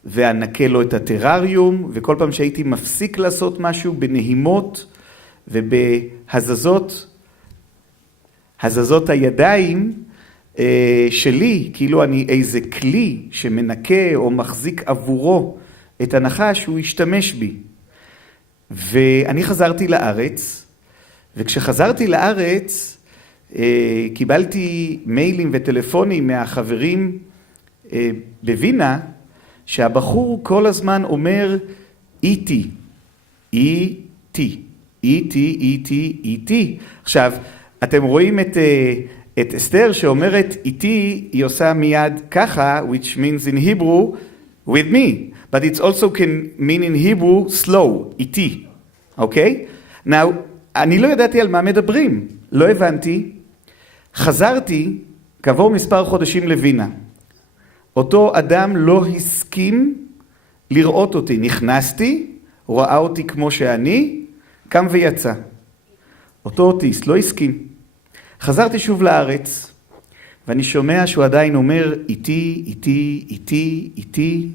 ואנקה לו את הטרריום, וכל פעם שהייתי מפסיק לעשות משהו בנהימות ובהזזות הידיים שלי, כאילו אני איזה כלי שמנקה או מחזיק עבורו את הנחש, הוא השתמש בי. ואני חזרתי לארץ, וכשחזרתי לארץ קיבלתי מיילים וטלפונים מהחברים בווינה, שהבחור כל הזמן אומר איתי, איתי, איתי, איתי, איתי. עכשיו, אתם רואים את אסתר שאומרת איתי, היא עושה מיד ככה, which means in Hebrew, with me. But it also can mean in Hebrew slow, איתי. אוקיי? Now, אני לא ידעתי על מה מדברים. לא הבנתי. חזרתי כעבור מספר חודשים לווינה. אותו אדם לא הסכים לראות אותי. נכנסתי, הוא ראה אותי כמו שאני, קם ויצא. אותו אוטיסט לא הסכים. חזרתי שוב לארץ, ואני שומע שהוא עדיין אומר איתי, איתי, איתי, איתי.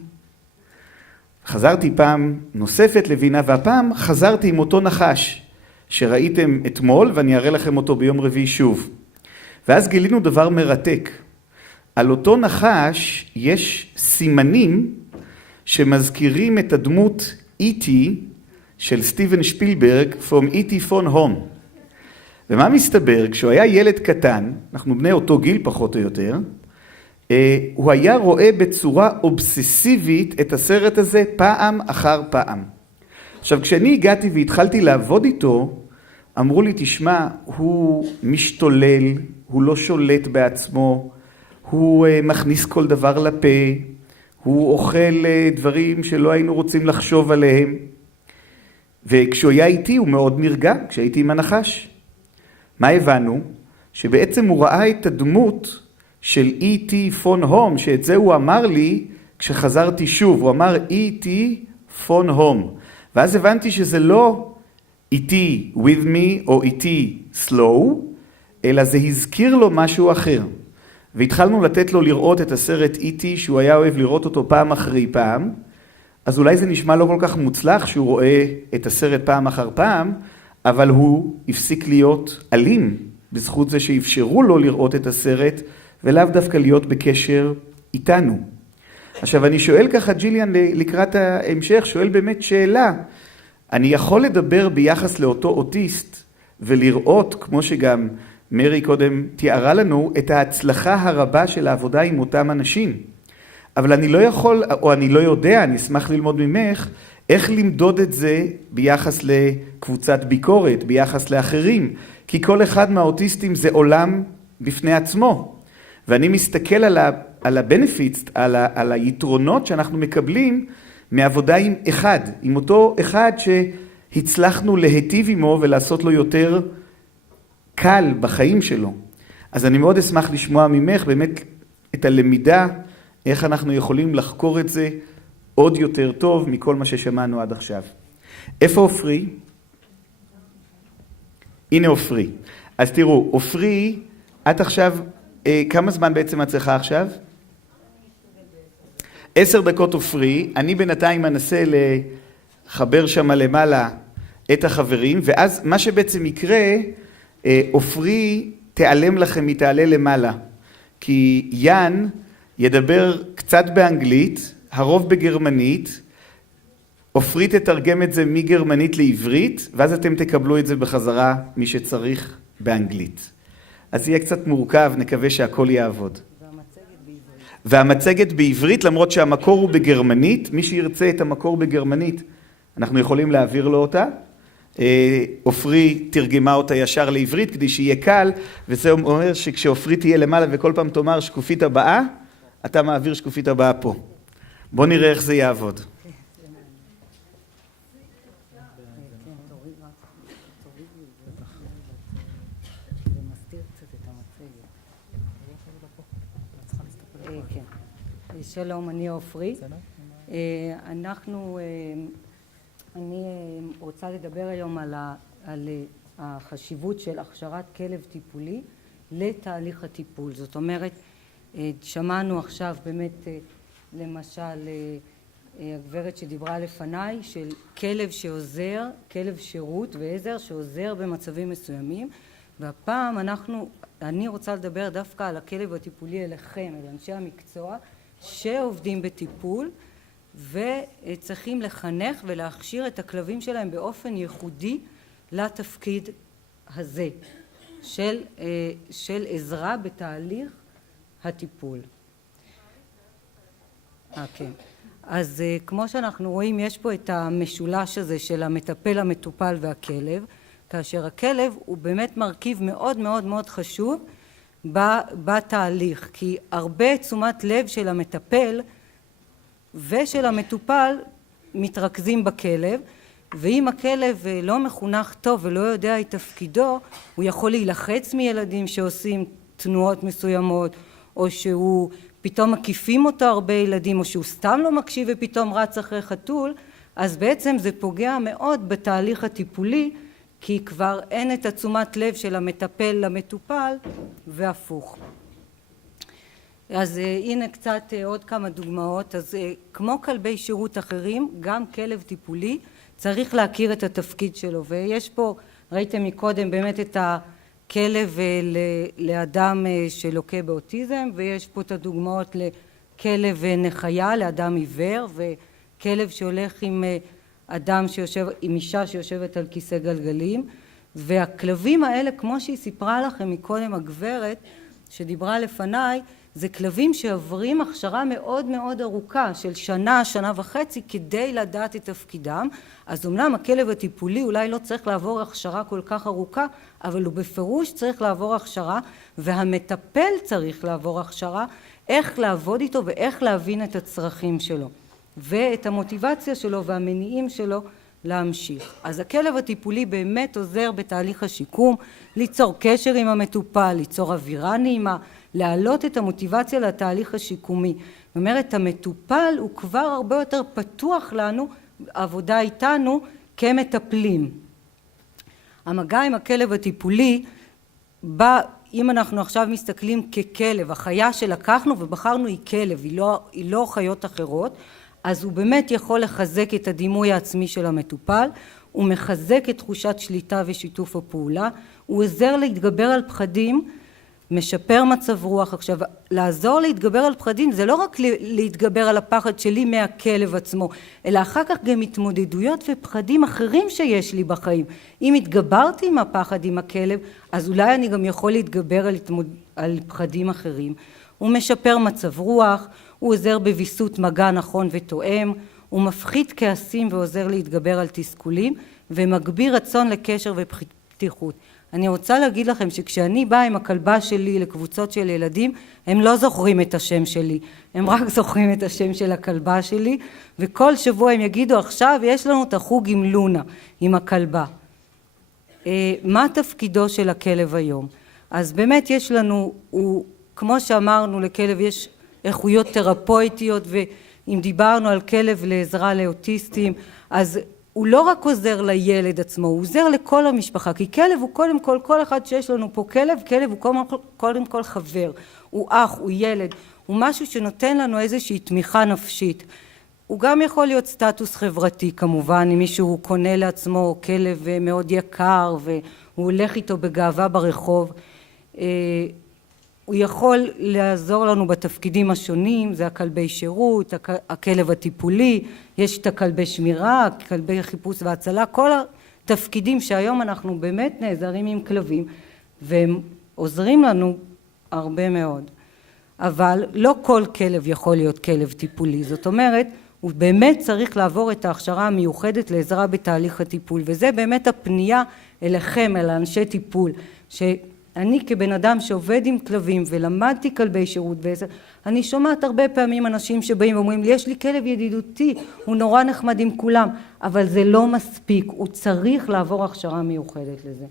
חזרתי פעם נוספת לווינה, והפעם חזרתי עם אותו נחש שראיתם אתמול, ואני אראה לכם אותו ביום רביעי שוב. ואז גילינו דבר מרתק. על אותו נחש יש סימנים שמזכירים את הדמות איטי של סטיבן שפילברג, From E.T. Phone Home. ומה מסתבר? כשהוא היה ילד קטן, אנחנו בני אותו גיל פחות או יותר, הוא היה רואה בצורה אובססיבית את הסרט הזה פעם אחר פעם. עכשיו, כשאני הגעתי והתחלתי לעבוד איתו, אמרו לי, תשמע, הוא משתולל, הוא לא שולט בעצמו, הוא מכניס כל דבר לפה, הוא אוכל דברים שלא היינו רוצים לחשוב עליהם. וכשהוא היה איתי הוא מאוד נרגע, כשהייתי עם הנחש. מה הבנו? שבעצם הוא ראה את הדמות של E.T. Phone Home, שאת זה הוא אמר לי כשחזרתי שוב, הוא אמר E.T. Phone Home. ואז הבנתי שזה לא E.T. with me או E.T. slow, אלא זה הזכיר לו משהו אחר. והתחלנו לתת לו לראות את הסרט E.T. שהוא היה אוהב לראות אותו פעם אחרי פעם, אז אולי זה נשמע לא כל כך מוצלח שהוא רואה את הסרט פעם אחר פעם, אבל הוא הפסיק להיות אלים בזכות זה שאפשרו לו לראות את הסרט, ולאו דווקא להיות בקשר איתנו. עכשיו אני שואל ככה, ג'יליאן, לקראת ההמשך, שואל באמת שאלה, אני יכול לדבר ביחס לאותו אוטיסט, ולראות, כמו שגם מרי קודם תיארה לנו, את ההצלחה הרבה של העבודה עם אותם אנשים. אבל אני לא יכול, או אני לא יודע, אני אשמח ללמוד ממך, איך למדוד את זה ביחס לקבוצת ביקורת, ביחס לאחרים. כי כל אחד מהאוטיסטים זה עולם בפני עצמו. ואני מסתכל על הבנפיטס, על היתרונות שאנחנו מקבלים מעבודה עם אחד, עם אותו אחד שהצלחנו להיטיב עמו ולעשות לו יותר קל בחיים שלו. אז אני מאוד אשמח לשמוע ממך באמת את הלמידה, איך אנחנו יכולים לחקור את זה עוד יותר טוב מכל מה ששמענו עד עכשיו. איפה אופרי? הנה אופרי. אז תראו, אופרי, את עכשיו, כמה זמן בעצם את צריכה עכשיו? 10 דקות אופרי. אני בינתיים אנסה חבר שם למעלה את החברים, ואז מה שבעצם יקרה, עופרי תיעלם לכם, היא תעלה למעלה. כי יאן ידבר קצת באנגלית, הרוב בגרמנית, עופרי תתרגם את זה מגרמנית לעברית, ואז אתם תקבלו את זה בחזרה מי שצריך באנגלית. אז יהיה קצת מורכב, נקווה שהכל יעבוד. והמצגת בעברית, למרות שהמקור הוא בגרמנית, מי שירצה את המקור בגרמנית, אנחנו יכולים להעביר לו אותה. עופרי תרגמה אותה ישר לעברית כדי שיהיה קל, וזה אומר שכשעופרי תהיה למעלה וכל פעם תאמר שקופית הבאה, אתה מעביר שקופית הבאה פה. בוא נראה איך זה יעבוד. שלום, אני עופרי. אני רוצה לדבר היום על החשיבות של הכשרת כלב טיפולי לתהליך הטיפול. זאת אומרת, שמענו עכשיו באמת למשל הגברת שדיברה לפניי של כלב שעוזר, כלב שירות ועזר שעוזר במצבים מסוימים, והפעם אני רוצה לדבר דווקא על הכלב הטיפולי אליכם, אל אנשי המקצוע שעובדים בטיפול וצריכים לחנך ולהכשיר את הכלבים שלהם באופן ייחודי לתפקיד הזה של עזרה בתהליך הטיפול. כן. אז כמו שאנחנו רואים, יש פה את המשולש הזה של המטפל, המטופל והכלב, כאשר הכלב הוא באמת מרכיב מאוד מאוד מאוד חשוב בתהליך, כי הרבה תשומת לב של המטפל ושל המטופל מתרכזים בכלב, ואם הכלב לא מחונך טוב ולא יודע את תפקידו, הוא יכול להילחץ מילדים שעושים תנועות מסוימות, או שהוא פתאום מקיפים אותו הרבה ילדים, או שהוא סתם לא מקשיב ופתאום רץ אחרי חתול, אז בעצם זה פוגע מאוד בתהליך הטיפולי, כי כבר אין את התשומת לב של המטפל למטופל והפוך. אז הנה קצת עוד כמה דוגמאות. אז כמו כלבי שירות אחרים, גם כלב טיפולי צריך להכיר את התפקיד שלו, ויש פה, ראיתם מקודם באמת את הכלב לאדם שלוקה באוטיזם, ויש פה את הדוגמאות לכלב נחיה לאדם עיוור, וכלב שהולך עם אדם שיושב, עם אישה שיושבת על כיסא גלגלים, והכלבים האלה, כמו שהיא סיפרה לכם מקודם הגברת שדיברה לפניי, זה כלבים שעוברים הכשרה מאוד מאוד ארוכה של שנה, שנה וחצי כדי לדעת את תפקידם. אז אומנם הכלב הטיפולי אולי לא צריך לעבור הכשרה כל כך ארוכה, אבל הוא בפירוש צריך לעבור הכשרה, והמטפל צריך לעבור הכשרה איך לעבוד איתו ואיך להבין את הצרכים שלו ואת המוטיבציה שלו והמניעים שלו להמשיך. אז הכלב הטיפולי באמת עוזר בתהליך השיקום, ליצור קשר עם המטופל, ליצור אווירה נעימה, להעלות את המוטיבציה לתהליך השיקומי. זאת אומרת, המטופל הוא כבר הרבה יותר פתוח לנו, עבודה איתנו כמטפלים. המגע עם הכלב הטיפולי, אם אנחנו עכשיו מסתכלים ככלב, החיה שלקחנו ובחרנו היא כלב, היא לא חיות אחרות, אז הוא באמת יכול לחזק את הדימוי העצמי של המטופל, הוא מחזק את תחושת שליטה ושיתוף הפעולה, הוא עוזר להתגבר על פחדים, משפר מצב רוח. עכשיו, לעזור להתגבר על פחדים זה לא רק להתגבר על הפחד שלי מהכלב עצמו, אלא אחר כך גם התמודדויות ופחדים אחרים שיש לי בחיים. אם התגברתי עם הפחד עם הכלב, אז אולי אני גם יכול להתגבר על פחדים אחרים. הוא משפר מצב רוח, הוא עוזר בוויסות מגע נכון ותואם, הוא מפחית כעסים ועוזר להתגבר על תסכולים, ומגביר רצון לקשר ופתיחות. אני רוצה להגיד לכם שכשאני באה עם הכלבה שלי לקבוצות של ילדים, הם לא זוכרים את השם שלי, הם רק זוכרים את השם של הכלבה שלי, וכל שבוע הם יגידו, עכשיו יש לנו את החוג עם לונה, עם הכלבה. מה תפקידו של הכלב היום? אז באמת יש לנו, כמו שאמרנו, לכלב יש איכויות תרפויטיות, ואם דיברנו על כלב לעזרה לאוטיסטים, אז הוא לא רק עוזר לילד עצמו, הוא עוזר לכל המשפחה, כי כלב הוא קודם כל, כל אחד שיש לנו פה כלב, כלב הוא קודם כל חבר, הוא אח, הוא ילד, הוא משהו שנותן לנו איזושהי תמיכה נפשית. הוא גם יכול להיות סטטוס חברתי כמובן, אם מישהו קונה לעצמו כלב מאוד יקר והוא הולך איתו בגאווה ברחוב, הוא יכול לעזור לנו בתפקידים השונים, זה הכלבי שירות, הכלב הטיפולי, יש את הכלבי שמירה, כלבי חיפוש והצלה, כל התפקידים שהיום אנחנו באמת נעזרים עם כלבים והם עוזרים לנו הרבה מאוד. אבל לא כל כלב יכול להיות כלב טיפולי, זאת אומרת, הוא באמת צריך לעבור את ההכשרה המיוחדת לעזרה בתהליך הטיפול, וזה באמת הפנייה אליכם, אל אנשי טיפול, שאני כבן אדם שעובד עם כלבים ולמדתי כלבי שירות ועזר, אני שומעת הרבה פעמים אנשים שבאים ואומרים לי, יש לי כלב ידידותי, הוא נורא נחמד עם כולם, אבל זה לא מספיק, הוא צריך לעבור הכשרה מיוחדת לזה.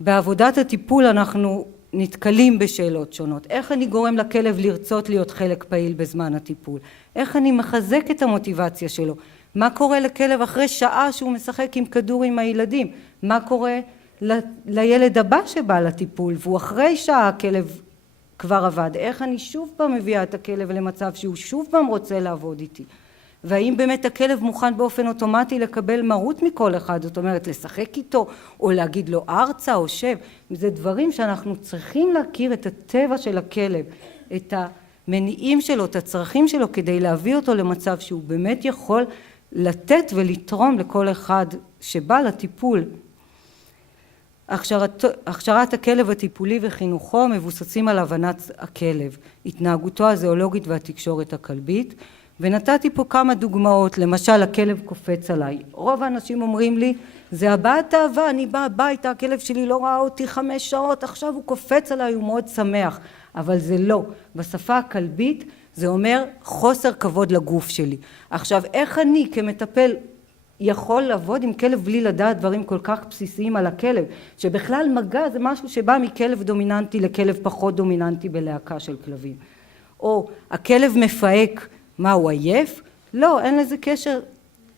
בעבודת הטיפול אנחנו נתקלים בשאלות שונות. איך אני גורם לכלב לרצות להיות חלק פעיל בזמן הטיפול? איך אני מחזק את המוטיבציה שלו? מה קורה לכלב אחרי שעה שהוא משחק עם כדור עם הילדים? מה קורה לילד הבא שבא לטיפול והוא אחרי שעה הכלב כבר עבד? איך אני שוב פעם מביאה את הכלב למצב שהוא שוב פעם רוצה לעבוד איתי? והאם באמת הכלב מוכן באופן אוטומטי לקבל מרות מכל אחד, זאת אומרת לשחק איתו או להגיד לו ארצה או שב, זה דברים שאנחנו צריכים להכיר את הטבע של הכלב, את המניעים שלו, את הצרכים שלו, כדי להביא אותו למצב שהוא באמת יכול לתת ולתרום לכל אחד שבא לטיפול. הכשרת הכלב הטיפולי וחינוכו מבוססים על הבנת הכלב, התנהגותו הזואולוגית והתקשורת הכלבית, ונתתי פה כמה דוגמאות, למשל הכלב קופץ עליי. רוב האנשים אומרים לי, זה הבעת אהבה, אני באה הביתה, הכלב שלי לא ראה אותי 5 שעות, עכשיו הוא קופץ עליי, הוא מאוד שמח, אבל זה לא. בשפה הכלבית זה אומר חוסר כבוד לגוף שלי. עכשיו, איך אני כמטפל יכול לעבוד עם כלב בלי לדעת דברים כל כך בסיסיים על הכלב, שבכלל מגע זה משהו שבא מכלב דומיננטי לכלב פחות דומיננטי בלהקה של כלבים. או הכלב מפהק, מה, הוא עייף? לא, אין לזה קשר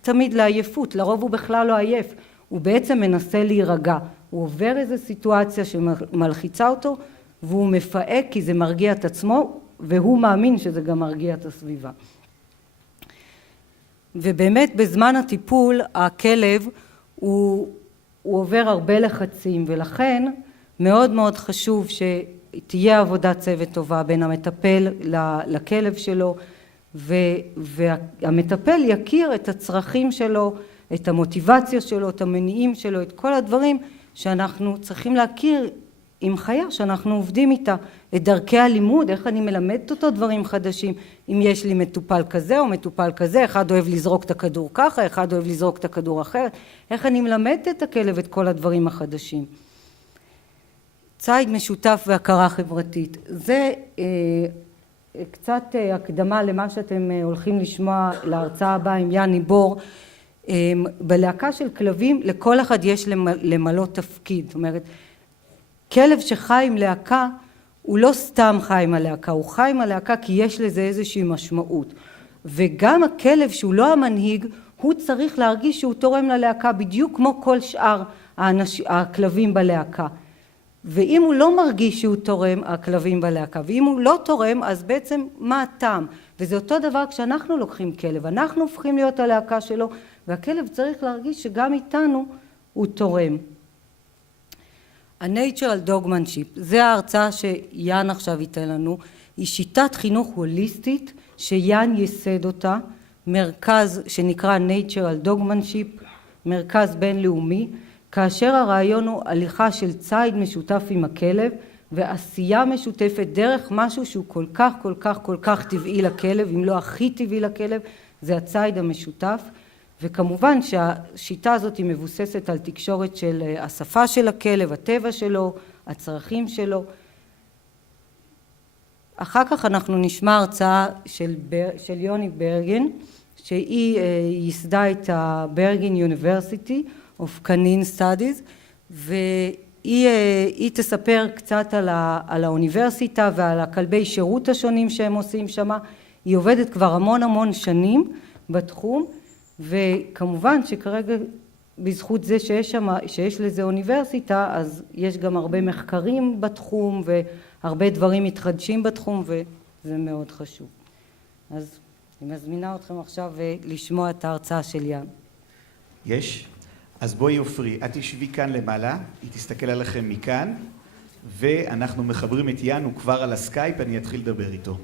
תמיד לעייפות, לרוב הוא בכלל לא עייף, הוא בעצם מנסה להירגע, הוא עובר איזו סיטואציה שמלחיצה אותו, והוא מפהק כי זה מרגיע את עצמו, והוא מאמין שזה גם מרגיע את הסביבה. ובאמת בזמן הטיפול הכלב הוא עובר הרבה לחצים, ולכן מאוד מאוד חשוב שתהיה עבודת צוות טובה בין המטפל לכלב שלו, והמטפל יכיר את הצרכים שלו, את המוטיבציה שלו, את המניעים שלו, את כל הדברים שאנחנו צריכים להכיר עם חיה שאנחנו עובדים איתה, את דרכי הלימוד, איך אני מלמדת אותו דברים חדשים, אם יש לי מטופל כזה או מטופל כזה, אחד אוהב לזרוק את הכדור ככה, אחד אוהב לזרוק את הכדור אחר, איך אני מלמדת את הכלב את כל הדברים החדשים. ציד משותף והכרה חברתית, זה קצת הקדמה למה שאתם הולכים לשמוע להרצאה הבאה עם יאני בור. בלהקה של כלבים לכל אחד יש למלא תפקיד, זאת אומרת כלב שחי עם להקה הוא לא סתם חי עם הלהקה, הוא חי עם הלהקה כי יש לזה איזושהי משמעות, וגם הכלב שהוא לא המנהיג הוא צריך להרגיש שהוא תורם ללהקה בדיוק כמו כל שאר הכלבים בלהקה, ואם הוא לא מרגיש שהוא תורם, הכלבים בלהקה, ואם הוא לא תורם, אז בעצם מה הטעם? וזה אותו דבר כשאנחנו לוקחים כלב, אנחנו הופכים להיות הלהקה שלו, והכלב צריך להרגיש שגם איתנו הוא תורם. ה-Natural DogManship, זה ההרצאה שיאן עכשיו ייתן לנו, היא שיטת חינוך הוליסטית, שיאן ייסד אותה, מרכז שנקרא Natural DogManship, מרכז בינלאומי, כאשר הרעיון הוא הליכה של ציד משותף עם הכלב ועשייה משותפת דרך משהו שהוא כל כך כל כך כל כך טבעי לכלב, אם לא הכי טבעי לכלב, זה הציד המשותף, וכמובן שהשיטה הזאת היא מבוססת על תקשורת של השפה של הכלב, הטבע שלו, הצרכים שלו. אחר כך אנחנו נשמע הרצאה של יוני ברגן, שהיא ייסדה את הברגן יוניברסיטי, of canine studies, והיא תספר קצת על האוניברסיטה ועל הכלבי שירות השונים שהם עושים שם. היא עובדת כבר המון שנים בתחום, וכמובן שכרגע בזכות זה שיש לזה אוניברסיטה, אז יש גם הרבה מחקרים בתחום והרבה דברים מתחדשים בתחום, וזה מאוד חשוב. אז אני מזמינה אתכם עכשיו לשמוע את ההרצאה של יאן. יש? אז בואי עופרי, את תשבי כאן למעלה, היא תסתכל עליכם מכאן, ואנחנו מחברים את יאן, הוא כבר על הסקייפ, אני אתחיל לדבר איתו.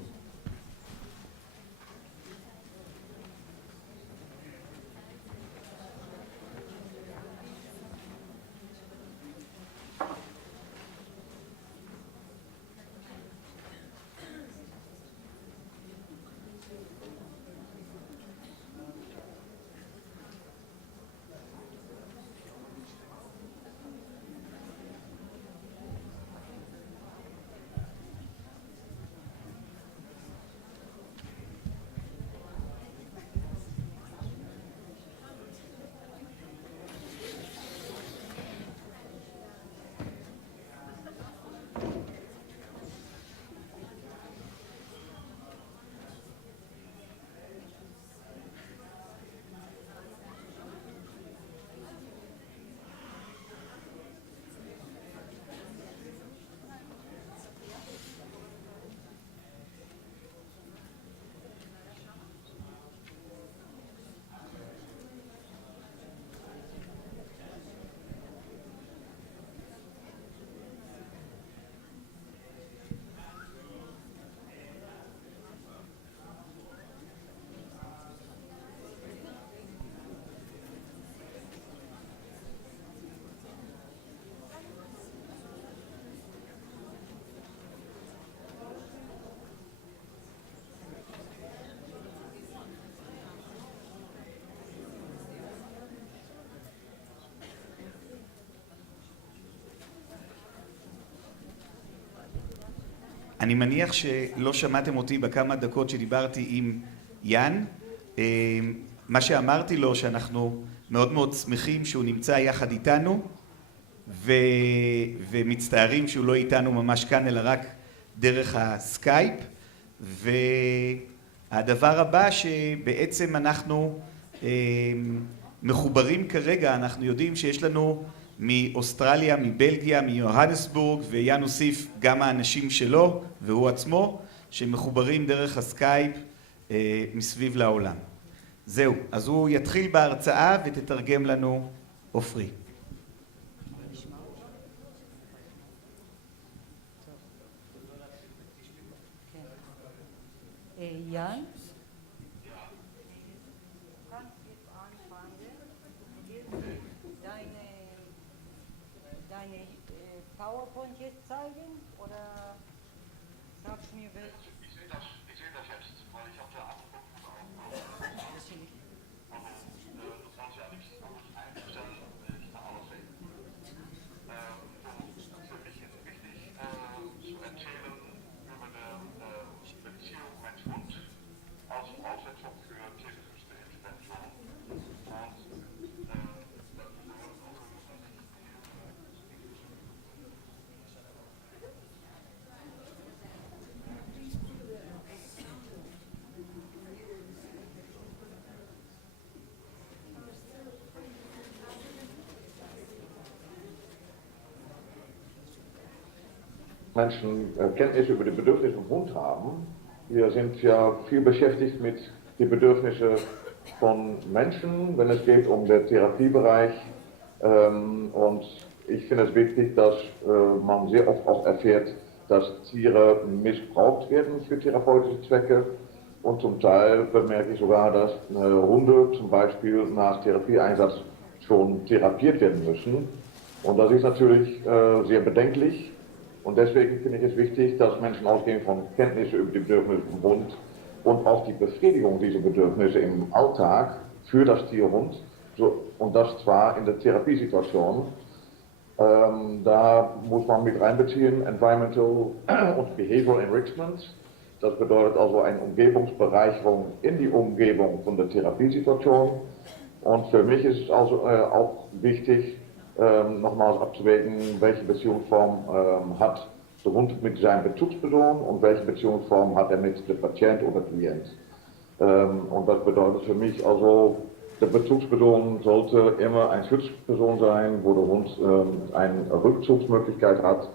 אני מניח שלא שמעתם אותי בכמה דקות שדיברתי עם יאן. מה שאמרתי לו שאנחנו מאוד מאוד שמחים שהוא נמצא יחד איתנו ומצטערים שהוא לא איתנו ממש כאן אלא רק דרך הסקייפ. והדבר הבא שבעצם אנחנו מחוברים כרגע, אנחנו יודעים שיש לנו מאוסטרליה, מבלגיה, מיוהנסבורג, ויאן הוסיף גם האנשים שלו והוא עצמו שמחוברים דרך הסקייפ מסביב לעולם. זהו, אז הוא יתחיל בהרצאה ותתרגם לנו עופרי. יאן? PowerPoint jetzt zeigen oder sagst du mir welche? Ich sehe das jetzt, weil ich habe da abgeguckt und das kannst du ja nicht einstellen, wenn ich da alles sehe. Für mich ist wichtig zu erzählen über die Beziehung Mensch-Hund als Voraussetzung für tiergerichtete Intervention. Menschen Kenntnisse über die Bedürfnisse vom Hund haben. Wir sind ja viel beschäftigt mit den Bedürfnissen von Menschen, wenn es geht um den Therapiebereich. Und ich finde es wichtig, dass man sehr oft auch erfährt, dass Tiere missbraucht werden für therapeutische Zwecke. Und zum Teil bemerke ich sogar, dass Hunde zum Beispiel nach Therapieeinsatz schon therapiert werden müssen. Und das ist natürlich sehr bedenklich. Und deswegen finde ich es wichtig, dass Menschen ausgehen von Kenntnissen über die Bedürfnisse vom Hund und auch die Befriedigung dieser Bedürfnisse im Alltag für das Tierhund, und das zwar in der Therapiesituation. Da muss man mit reinbeziehen Environmental und Behavioral Enrichment. Das bedeutet also eine Umgebungsbereicherung in die Umgebung von der Therapiesituation. Und für mich ist es also auch wichtig, nochmals abzuwägen, welche Beziehungsform hat der Hund mit seiner Bezugsperson und welche Beziehungsform hat er mit dem Patient oder Klient. Und das bedeutet für mich also, die Bezugsperson sollte immer eine Schutzperson sein, wo der Hund eine Rückzugsmöglichkeit hat.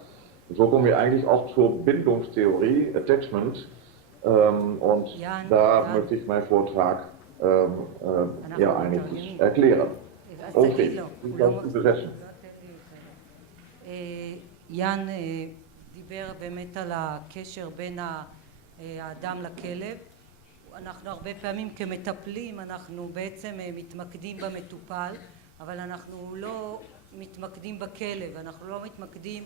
So kommen wir eigentlich auch zur Bindungstheorie, Attachment. Und da möchte ich meinen Vortrag eigentlich erklären. Okay, ich darf übersetzen. יאן דיבר באמת על הקשר בין האדם לכלב. אנחנו הרבה פעמים כמטפלים אנחנו בעצם מתמקדים במטופל, אבל אנחנו לא מתמקדים בכלב, אנחנו לא מתמקדים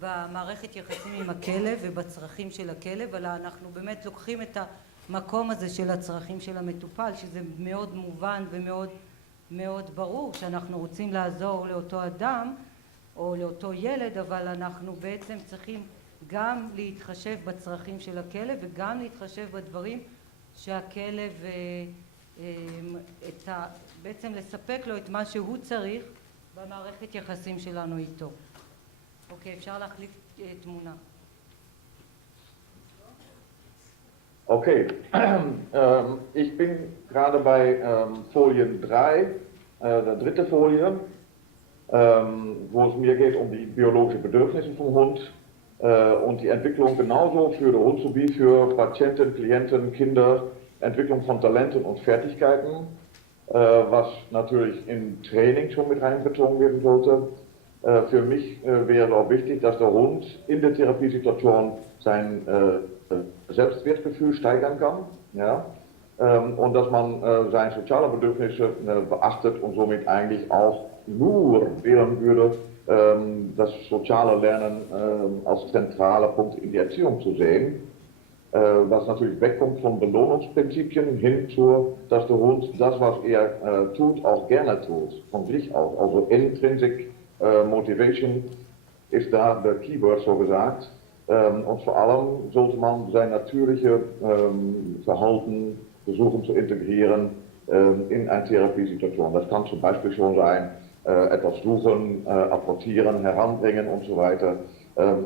במערכת יחסים עם הכלב ובצרכים של הכלב, אלא אנחנו באמת לוקחים את המקום הזה של הצרכים של המטופל, שזה מאוד מובן ומאוד מאוד ברור שאנחנו רוצים לעזור לאותו אדם או לאותו ילד, אבל אנחנו בעצם צריכים גם להתחשב בצרכים של הכלב וגם להתחשב בדברים שהכלב בעצם לספק לו את מה שהוא צריך במערכת יחסים שלנו איתו. אוקיי, אפשר להחליף תמונה. Okay, ich bin gerade bei Folie 3, der dritte Folie, wo es mir geht um die biologischen Bedürfnisse vom Hund und die Entwicklung genauso für den Hund sowie für Patienten, Klienten, Kinder, Entwicklung von Talenten und Fertigkeiten, was natürlich im Training schon mit reinbezogen werden sollte. Für mich wäre auch wichtig, dass der Hund in der Therapiesituation sein Selbstwertgefühl steigern kann, ja? Und dass man seine sozialen Bedürfnisse beachtet und somit eigentlich auch nur wählen würde, das soziale Lernen als zentraler Punkt in die Erziehung zu sehen, was natürlich wegkommt von Belohnungsprinzipien hin zu, dass der Hund das, was er tut, auch gerne tut, von sich aus. Also Intrinsic Motivation ist da der Keyword so gesagt. Und vor allem sollte man sein natürliches Verhalten versuchen zu integrieren in eine Therapiesituation. Das kann zum Beispiel schon sein, etwas suchen, apportieren, heranbringen und so weiter.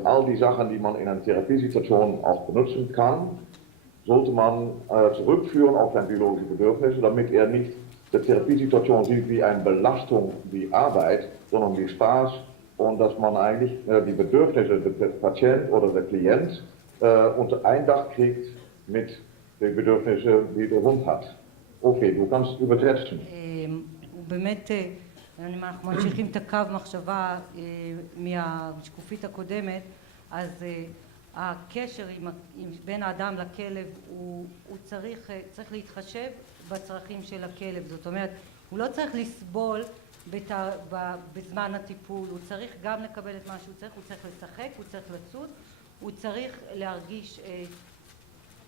All die Sachen, die man in einer Therapiesituation auch benutzen kann, sollte man zurückführen auf seine biologischen Bedürfnisse, damit er nicht die Therapiesituation sieht wie eine Belastung, wie Arbeit, sondern wie Spaß. Und dass man eigentlich die Bedürfnisse des Patienten oder der Klient unter ein Dach kriegt mit den Bedürfnissen, die der Hund hat. Okay, du kannst übersetzen. באמת, אנחנו ממשיכים את הקו מחשבה מהשקופית הקודמת, אז הקשר בין האדם לכלב הוא צריך להתחשב בצרכים של הכלב. זאת אומרת, הוא לא צריך לסבול בזמן הטיפול, הוא צריך גם לקבל את מה שהוא צריך, הוא צריך לשחק, הוא צריך לצוד, הוא צריך להרגיש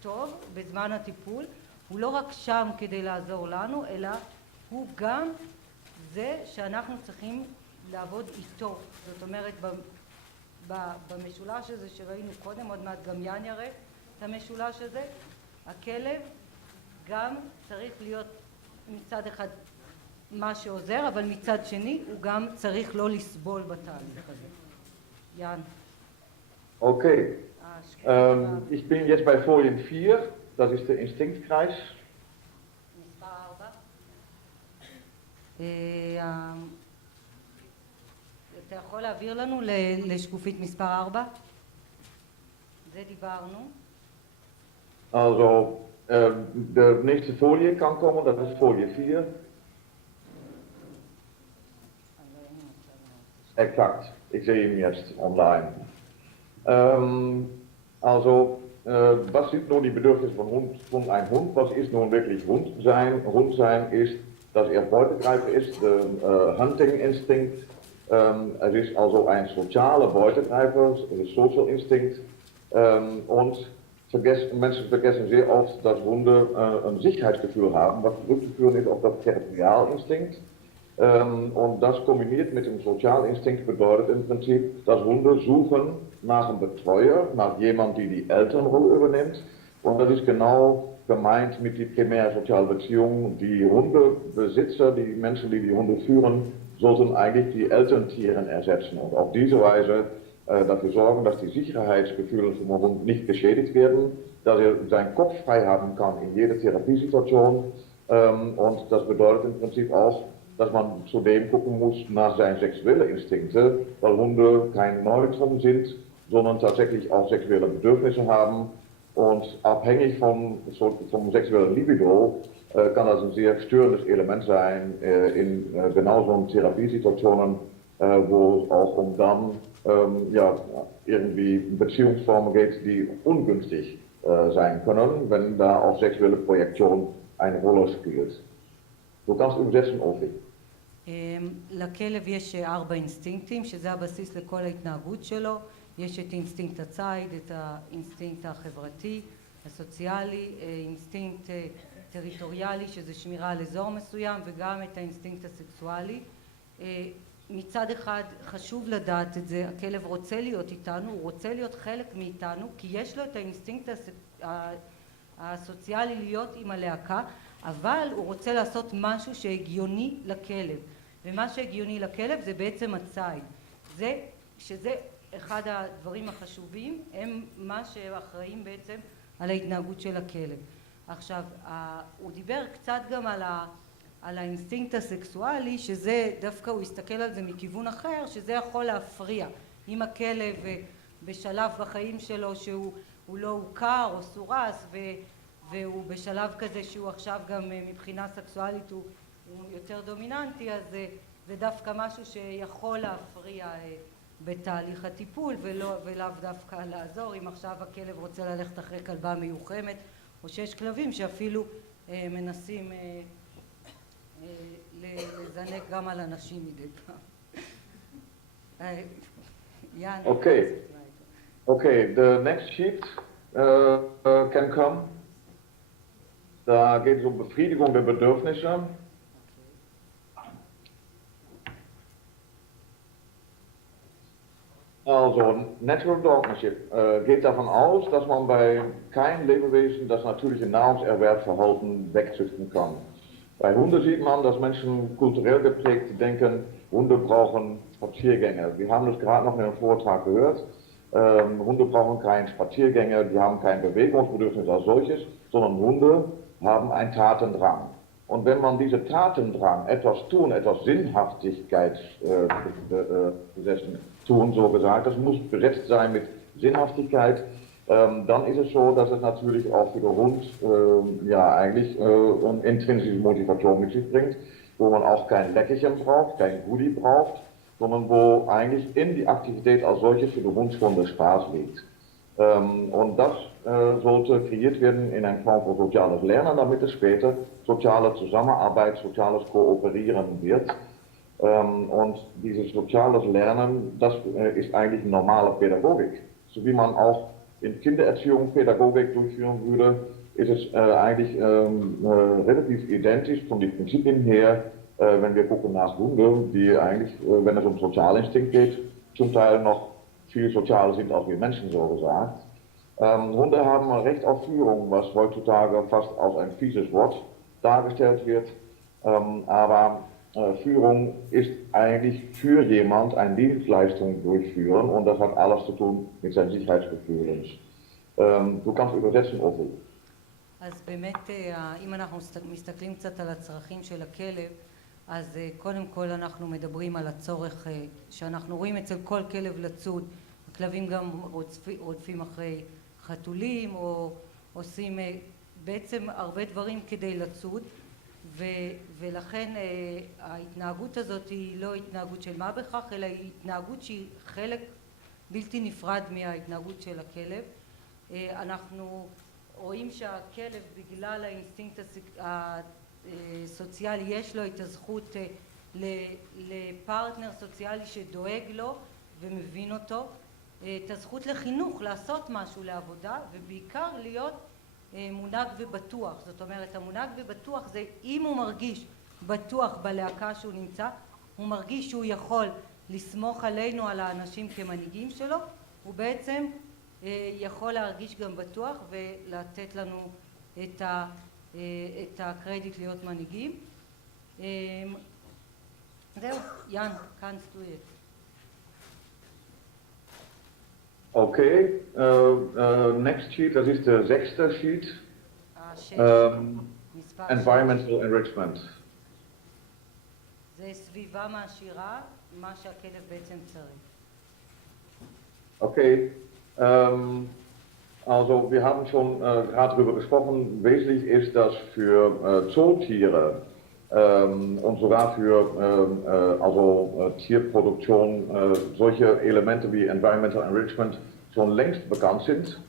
טוב בזמן הטיפול. הוא לא רק שם כדי לעזור לנו, אלא הוא גם זה שאנחנו צריכים לעבוד איתו. זאת אומרת, במשולש הזה שראינו קודם, עוד מעט גם יאן יראה את המשולש הזה, הכלב גם צריך להיות מצד אחד מה שעוזר, אבל מצד שני הוא גם צריך לא לסבול בתהליך הזה. יאן. Okay, ich bin jetzt bei Folie 4, das ist der Instinktkreis. מספר 4. אתה יכול להעביר לנו לשקופית מספר 4? זה דיברנו. Also, die nächste Folie kann kommen, das ist Folie 4. Exakt, ich sehe ihn jetzt online. Was sind nun die Bedürfnisse von einem Hund? Was ist nun wirklich Hund sein? Hund sein ist, dass er Beutegreifer ist, der Hunting-Instinkt. Es ist also ein sozialer Beutegreifer, der Social Instinct. Und Menschen vergessen sehr oft, dass Hunde ein Sicherheitsgefühl haben, was zurückzuführen ist auf das Territorialinstinkt. Und das kombiniert mit dem Sozialinstinkt bedeutet im Prinzip, dass Hunde suchen nach einem Betreuer, nach jemandem, die die Elternrolle übernimmt. Und das ist genau gemeint mit der primären sozialen Beziehung. Die Hundebesitzer, die Menschen, die die Hunde führen, sollten eigentlich die Elterntiere ersetzen und auf diese Weise dafür sorgen, dass die Sicherheitsgefühle vom Hund nicht beschädigt werden, dass er seinen Kopf frei haben kann in jeder Therapiesituation. Und das bedeutet im Prinzip auch, dass man zudem gucken muss nach seinen sexuellen Instinkten, weil Hunde kein Neutron sind, sondern tatsächlich auch sexuelle Bedürfnisse haben. Und abhängig vom sexuellen Libido kann das ein sehr störendes Element sein in genau so Therapiesituationen, wo es auch um dann irgendwie Beziehungsformen geht, die ungünstig sein können, wenn da auch sexuelle Projektion eine Rolle spielt. Du kannst übersetzen, Ofi. לכלב יש 4 אינסטינקטים, שזה הבסיס לכל ההתנהגות שלו. יש את אינסטינקט הציד, את האינסטינקט החברתי, הסוציאלי, אינסטינקט טריטוריאלי, שזה שמירה על אזור מסוים, וגם את האינסטינקט הסקסואלי. מצד אחד חשוב לדעת את זה, הכלב רוצה להיות איתנו, הוא רוצה להיות חלק מאיתנו, כי יש לו את האינסטינקט הסוציאלי להיות עם הלהקה, אבל הוא רוצה לעשות משהו שהגיוני לכלב, ומה שהגיוני לכלב זה בעצם הציד. שזה אחד הדברים החשובים, הם מה שאחראים בעצם על ההתנהגות של הכלב. עכשיו, הוא דיבר קצת גם על האינסטינקט הסקסואלי, שזה דווקא הוא הסתכל על זה מכיוון אחר, שזה יכול להפריע. אם הכלב בשלב בחיים שלו שהוא לא הוכר או סורס, והוא בשלב כזה שהוא עכשיו גם מבחינה סקסואלית הוא יותר דומיננטי, אז זה דווקא משהו שיכול להפריע בתהליך הטיפול ולאו דווקא לעזור. אם עכשיו הכלב רוצה ללכת אחרי כלבה מיוחמת, או שיש כלבים שאפילו מנסים לזנק גם על אנשים מדי פעם. יאן. Okay, the next sheet can come. Da geht es um Befriedigung der Bedürfnisse. Also, Natural DogManship geht davon aus, dass man bei keinem Lebewesen das natürliche Nahrungserwerbsverhalten wegzüchten kann. Bei Hunden sieht man, dass Menschen kulturell geprägt denken, Hunde brauchen Spaziergänge. Wir haben das gerade noch in einem Vortrag gehört. Hunde brauchen keinen Spaziergänger, die haben kein Bewegungsbedürfnis als solches, sondern Hunde haben einen Tatendrang. Und wenn man diese Tatendrang, etwas tun, etwas Sinnhaftigkeit besessen tun, so gesagt, das muss besetzt sein mit Sinnhaftigkeit, dann ist es so, dass es natürlich auch für den Hund eigentlich eine intrinsische Motivation mit sich bringt, wo man auch kein Leckerchen braucht, kein Goodie braucht, sondern wo eigentlich in die Aktivität als solches für den Hund schon der Spaß liegt. Und das sollte kreiert werden in einer Form von soziales Lernen, damit es später soziale Zusammenarbeit, soziales Kooperieren wird. Und dieses soziales Lernen, das ist eigentlich normale Pädagogik. So wie man auch in Kindererziehung Pädagogik durchführen würde, ist es eigentlich relativ identisch von den Prinzipien her, wenn wir gucken nach Hunden, die eigentlich, wenn es um Sozialinstinkt geht, zum Teil noch viel sozialer sind als wir Menschen, so gesagt. Hunde haben ein Recht auf Führung, was heutzutage fast als ein fieses Wort dargestellt wird. Aber Führung ist eigentlich für jemand eine Dienstleistung durchführen und das hat alles zu tun mit seinem Sicherheitsgefühl. Du kannst übersetzen, Ofi. אז באמת, אם אנחנו מסתכלים קצת על הצרכים של הכלב, אז קודם כל אנחנו מדברים על הצורך שאנחנו רואים אצל כל כלב לצוד. הכלבים גם רודפים אחרי חתולים או עושים בעצם הרבה דברים כדי לצוד, ולכן ההתנהגות הזאת היא לא התנהגות של מה בכך, אלא היא התנהגות שהיא חלק בלתי נפרד מההתנהגות של הכלב. אנחנו רואים שהכלב בגלל האינסטינקט הסוציאלי יש לו את הזכות לפרטנר סוציאלי שדואג לו ומבין אותו, את הזכות לחינוך, לעשות משהו לעבודה, ובעיקר להיות מונהג ובטוח. זאת אומרת, המונהג ובטוח זה אם הוא מרגיש בטוח בלהקה שהוא נמצא, הוא מרגיש שהוא יכול לסמוך עלינו, על האנשים כמנהיגים שלו, הוא בעצם יכול להרגיש גם בטוח ולתת לנו את הקרדיט להיות מנהיגים. זהו, יאן, kannst du jetzt. Okay, next sheet, das ist der 6. Sheet. Environmental Enrichment. זה סביבה מעשירה, מה שהכלב בעצם צריך. Okay, Also wir haben schon gerade darüber gesprochen, wesentlich ist, dass für Zootiere und sogar für Tierproduktion solche Elemente wie Environmental Enrichment schon längst bekannt sind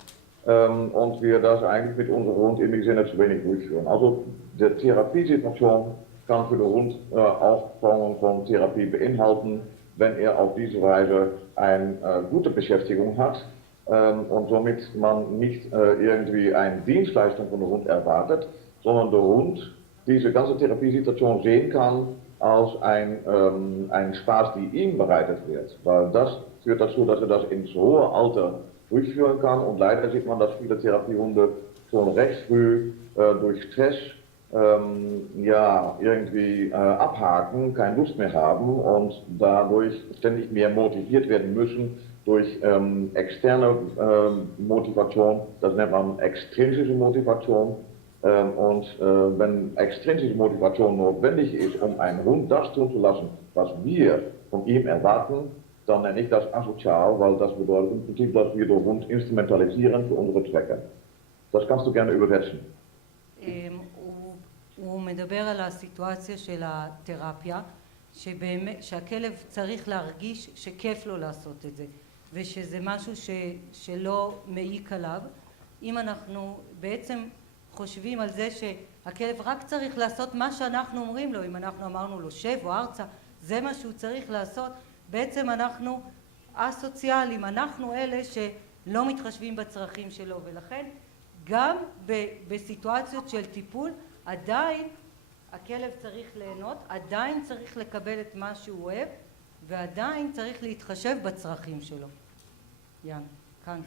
und wir das eigentlich mit unserem Hund in dem Sinne zu wenig durchführen. Also die Therapiesituation kann für den Hund auch Formen von Therapie beinhalten, wenn er auf diese Weise eine gute Beschäftigung hat und somit man nicht irgendwie eine Dienstleistung von dem Hund erwartet, sondern der Hund diese ganze Therapiesituation sehen kann als ein Spaß, die ihm bereitet wird. Weil das führt dazu, dass er das ins hohe Alter durchführen kann und leider sieht man, dass viele Therapiehunde schon recht früh durch Stress irgendwie abhaken, keine Lust mehr haben und dadurch ständig mehr motiviert werden müssen durch externe Motivation, das nennt man extrinsische Motivation. Wenn extrinsische Motivation notwendig ist, um einen Hund das tun zu lassen, was wir von ihm erwarten, dann nenne ich das asozial, weil das bedeutet im Prinzip, dass wir den Hund instrumentalisieren für unsere Zwecke. Das kannst du gerne übersetzen. הוא מדבר על הסיטואציה של התרפיה, שהכלב צריך להרגיש שכיף לו לעשות את זה, ושזה משהו שלא מעיק עליו. אם אנחנו בעצם חושבים על זה שהכלב רק צריך לעשות מה שאנחנו אומרים לו, אם אנחנו אמרנו לו שב או ארצה, זה מה שהוא צריך לעשות, בעצם אנחנו אסוציאליים, אנחנו אלה שלא מתחשבים בצרכים שלו, ולכן גם בסיטואציות של טיפול עדיין הכלב צריך ליהנות, עדיין צריך לקבל את מה שהוא אוהב, ועדיין צריך להתחשב בצרכים שלו. יאן, כאן.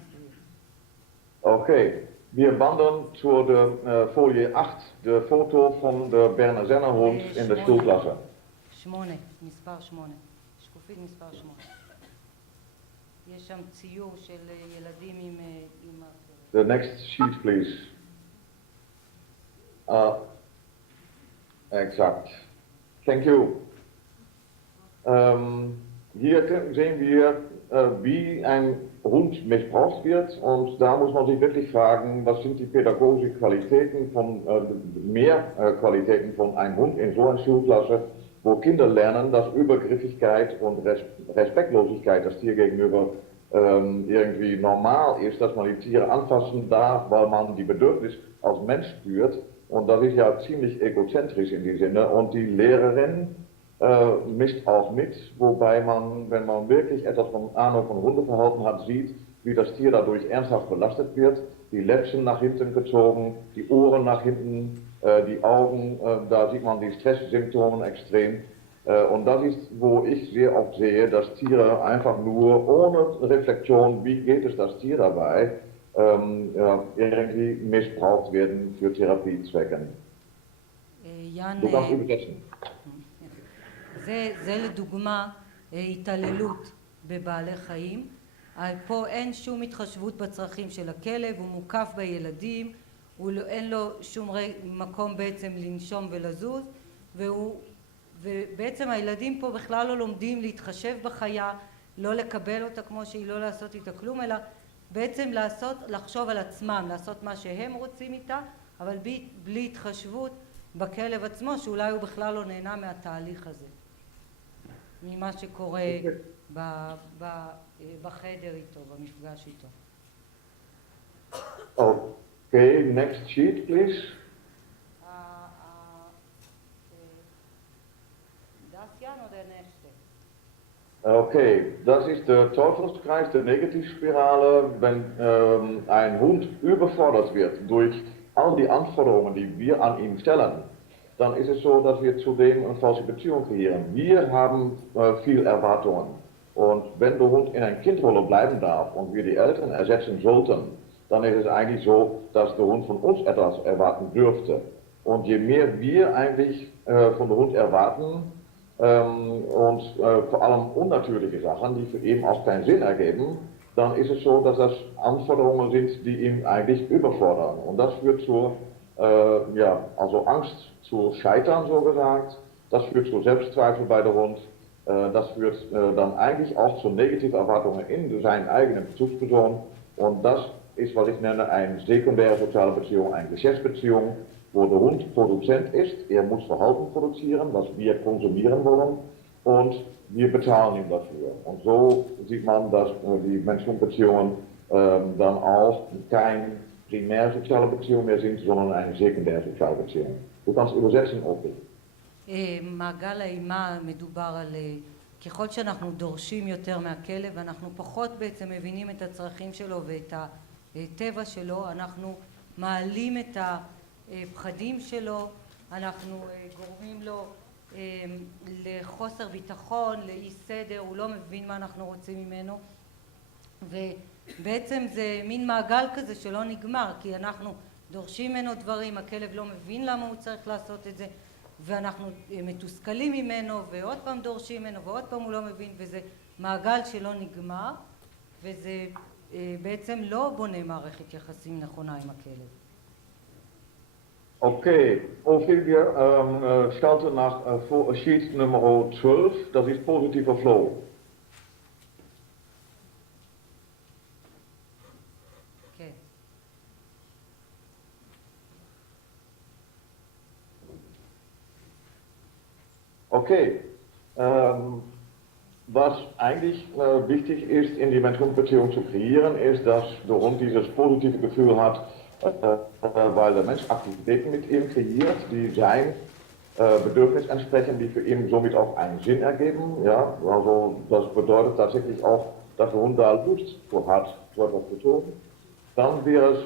Okay, wir wandern zur Folie 8, der Foto von der Berner Sennerhund in der Schulklasse. 8, מספר 8, שקופית מספר 8. יש שם ציור של ילדים עם... The next sheet, please. Exakt. Thank you. Hier sehen wir, wie ein Hund missbraucht wird und da muss man sich wirklich fragen, was sind die pädagogischen Qualitäten mehr Qualitäten von einem Hund in so einer Schulklasse, wo Kinder lernen, dass Übergriffigkeit und Respektlosigkeit das Tier gegenüber irgendwie normal ist, dass man die Tiere anfassen darf, weil man die Bedürfnisse als Mensch spürt. Und das ist ja ziemlich egozentrisch in dem Sinne. Und die Lehrerin mischt auch mit, wobei man, wenn man wirklich etwas von Ahnung von Hundeverhalten hat, sieht, wie das Tier dadurch ernsthaft belastet wird. Die Läppchen nach hinten gezogen, die Ohren nach hinten, die Augen, da sieht man die Stresssymptome extrem. Und das ist, wo ich sehr oft sehe, dass Tiere einfach nur ohne Reflexion, wie geht es das Tier dabei, irgendwie missbraucht werden für Therapiezwecken. Du kannst übersetzen. זה לדוגמה התעללות בבעלי חיים. פה אין שום התחשבות בצרכים של הכלב, הוא מוקף בילדים, אין לו שום מקום בעצם לנשום ולזוז, ובעצם הילדים פה בכלל לא לומדים להתחשב בחיה, לא לקבל אותה כמו שהיא, לא לעשות איתה כלום, אלא בעצם לחשוב על עצמם, לעשות מה שהם רוצים איתה, אבל בלי התחשבות בכלב עצמו, שאולי הוא בכלל לא נהנה מהתהליך הזה, ממה שקורה בחדר איתו, במפגש איתו. Okay, next sheet please. Okay, das ist der Teufelskreis der Negativspirale, wenn ein Hund überfordert wird durch all die Anforderungen, die wir an ihn stellen, dann ist es so, dass wir zudem eine falsche Beziehung kreieren. Wir haben viel Erwartungen und wenn der Hund in einer Kindrolle bleiben darf und wir die Eltern ersetzen sollten, dann ist es eigentlich so, dass der Hund von uns etwas erwarten dürfte. Und je mehr wir eigentlich von dem Hund erwarten, und vor allem unnatürliche Sachen, die für ihn auch keinen Sinn ergeben, dann ist es so, dass das Anforderungen sind, die ihn eigentlich überfordern. Und das führt zu Angst zu Scheitern, so gesagt. Das führt zu Selbstzweifel bei der Hund. Das führt dann eigentlich auch zu negativen Erwartungen in seinen eigenen Bezugsperson. Und das ist, was ich nenne, eine sekundäre soziale Beziehung, eine Geschäftsbeziehung, wo der Hund Produzent ist, er muss Verhalten produzieren, was wir konsumieren wollen, und wir bezahlen ihm dafür. Und so sieht man, dass die Mensch-Hund-Beziehungen dann auch keine primäre soziale Beziehung mehr sind, sondern eine sekundäre soziale Beziehung. Du kannst übersetzen, Opi. מעגל האימה מדובר על ככל שאנחנו דורשים יותר מהכלב, אנחנו פחות בעצם מבינים את הצרכים שלו ואת הטבע שלו, אנחנו מעלים את הפחדים שלו, אנחנו גורמים לו לחוסר ביטחון, לאי סדר, הוא לא מבין מה אנחנו רוצים ממנו, ובעצם זה מין מעגל כזה שלא נגמר, כי אנחנו דורשים ממנו דברים, הכלב לא מבין למה הוא צריך לעשות את זה, ואנחנו מתוסכלים ממנו ועוד פעם דורשים ממנו ועוד פעם הוא לא מבין, וזה מעגל שלא נגמר, וזה בעצם לא בונה מערכת יחסים נכונה עם הכלב. Okay, Ophir, wir starten nach Sheet Nummer 12, das ist positiver Flow. Okay. Okay, was eigentlich wichtig ist, in die Mensch-Hund-Beziehung zu kreieren, ist, dass der Hund dieses positive Gefühl hat, weil der Mensch Aktivitäten mit ihm kreiert, die sein Bedürfnis entsprechen, die für ihn somit auch einen Sinn ergeben. Ja? Also das bedeutet tatsächlich auch, dass der Hund da Lust hat, so etwas zu tun. Dann wäre es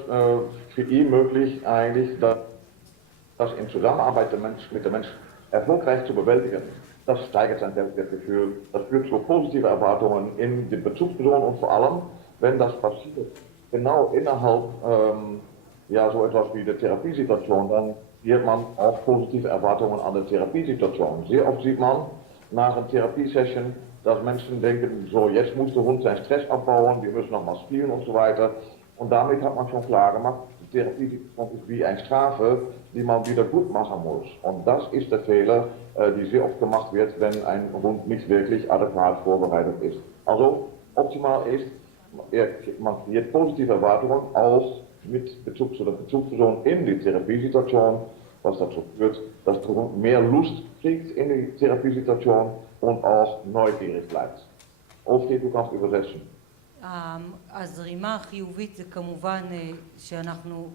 für ihn möglich, eigentlich das in Zusammenarbeit mit dem Mensch erfolgreich zu bewältigen. Das steigert sein Selbstwertgefühl, das führt zu positiven Erwartungen in den Bezugspersonen und vor allem, wenn das passiert, genau innerhalb so etwas wie der Therapiesituation, dann hat man auch positive Erwartungen an der Therapiesituation. Sehr oft sieht man nach einer Therapiesession, dass Menschen denken, so jetzt muss der Hund seinen Stress abbauen, wir müssen nochmal spielen und so weiter. Und damit hat man schon klar gemacht, die Therapiesituation ist wie eine Strafe, die man wieder gut machen muss. Und das ist der Fehler, die sehr oft gemacht wird, wenn ein Hund nicht wirklich adäquat vorbereitet ist. Also optimal ist, man kreiert positive Erwartungen auch mit Bezug zu der Bezugsperson in die Therapiesituation, was dazu führt, dass der Hund mehr Lust kriegt in die Therapiesituation und auch neugierig bleibt. Ophir, du kannst übersetzen. הזרימה החיובית זה כמובן שאנחנו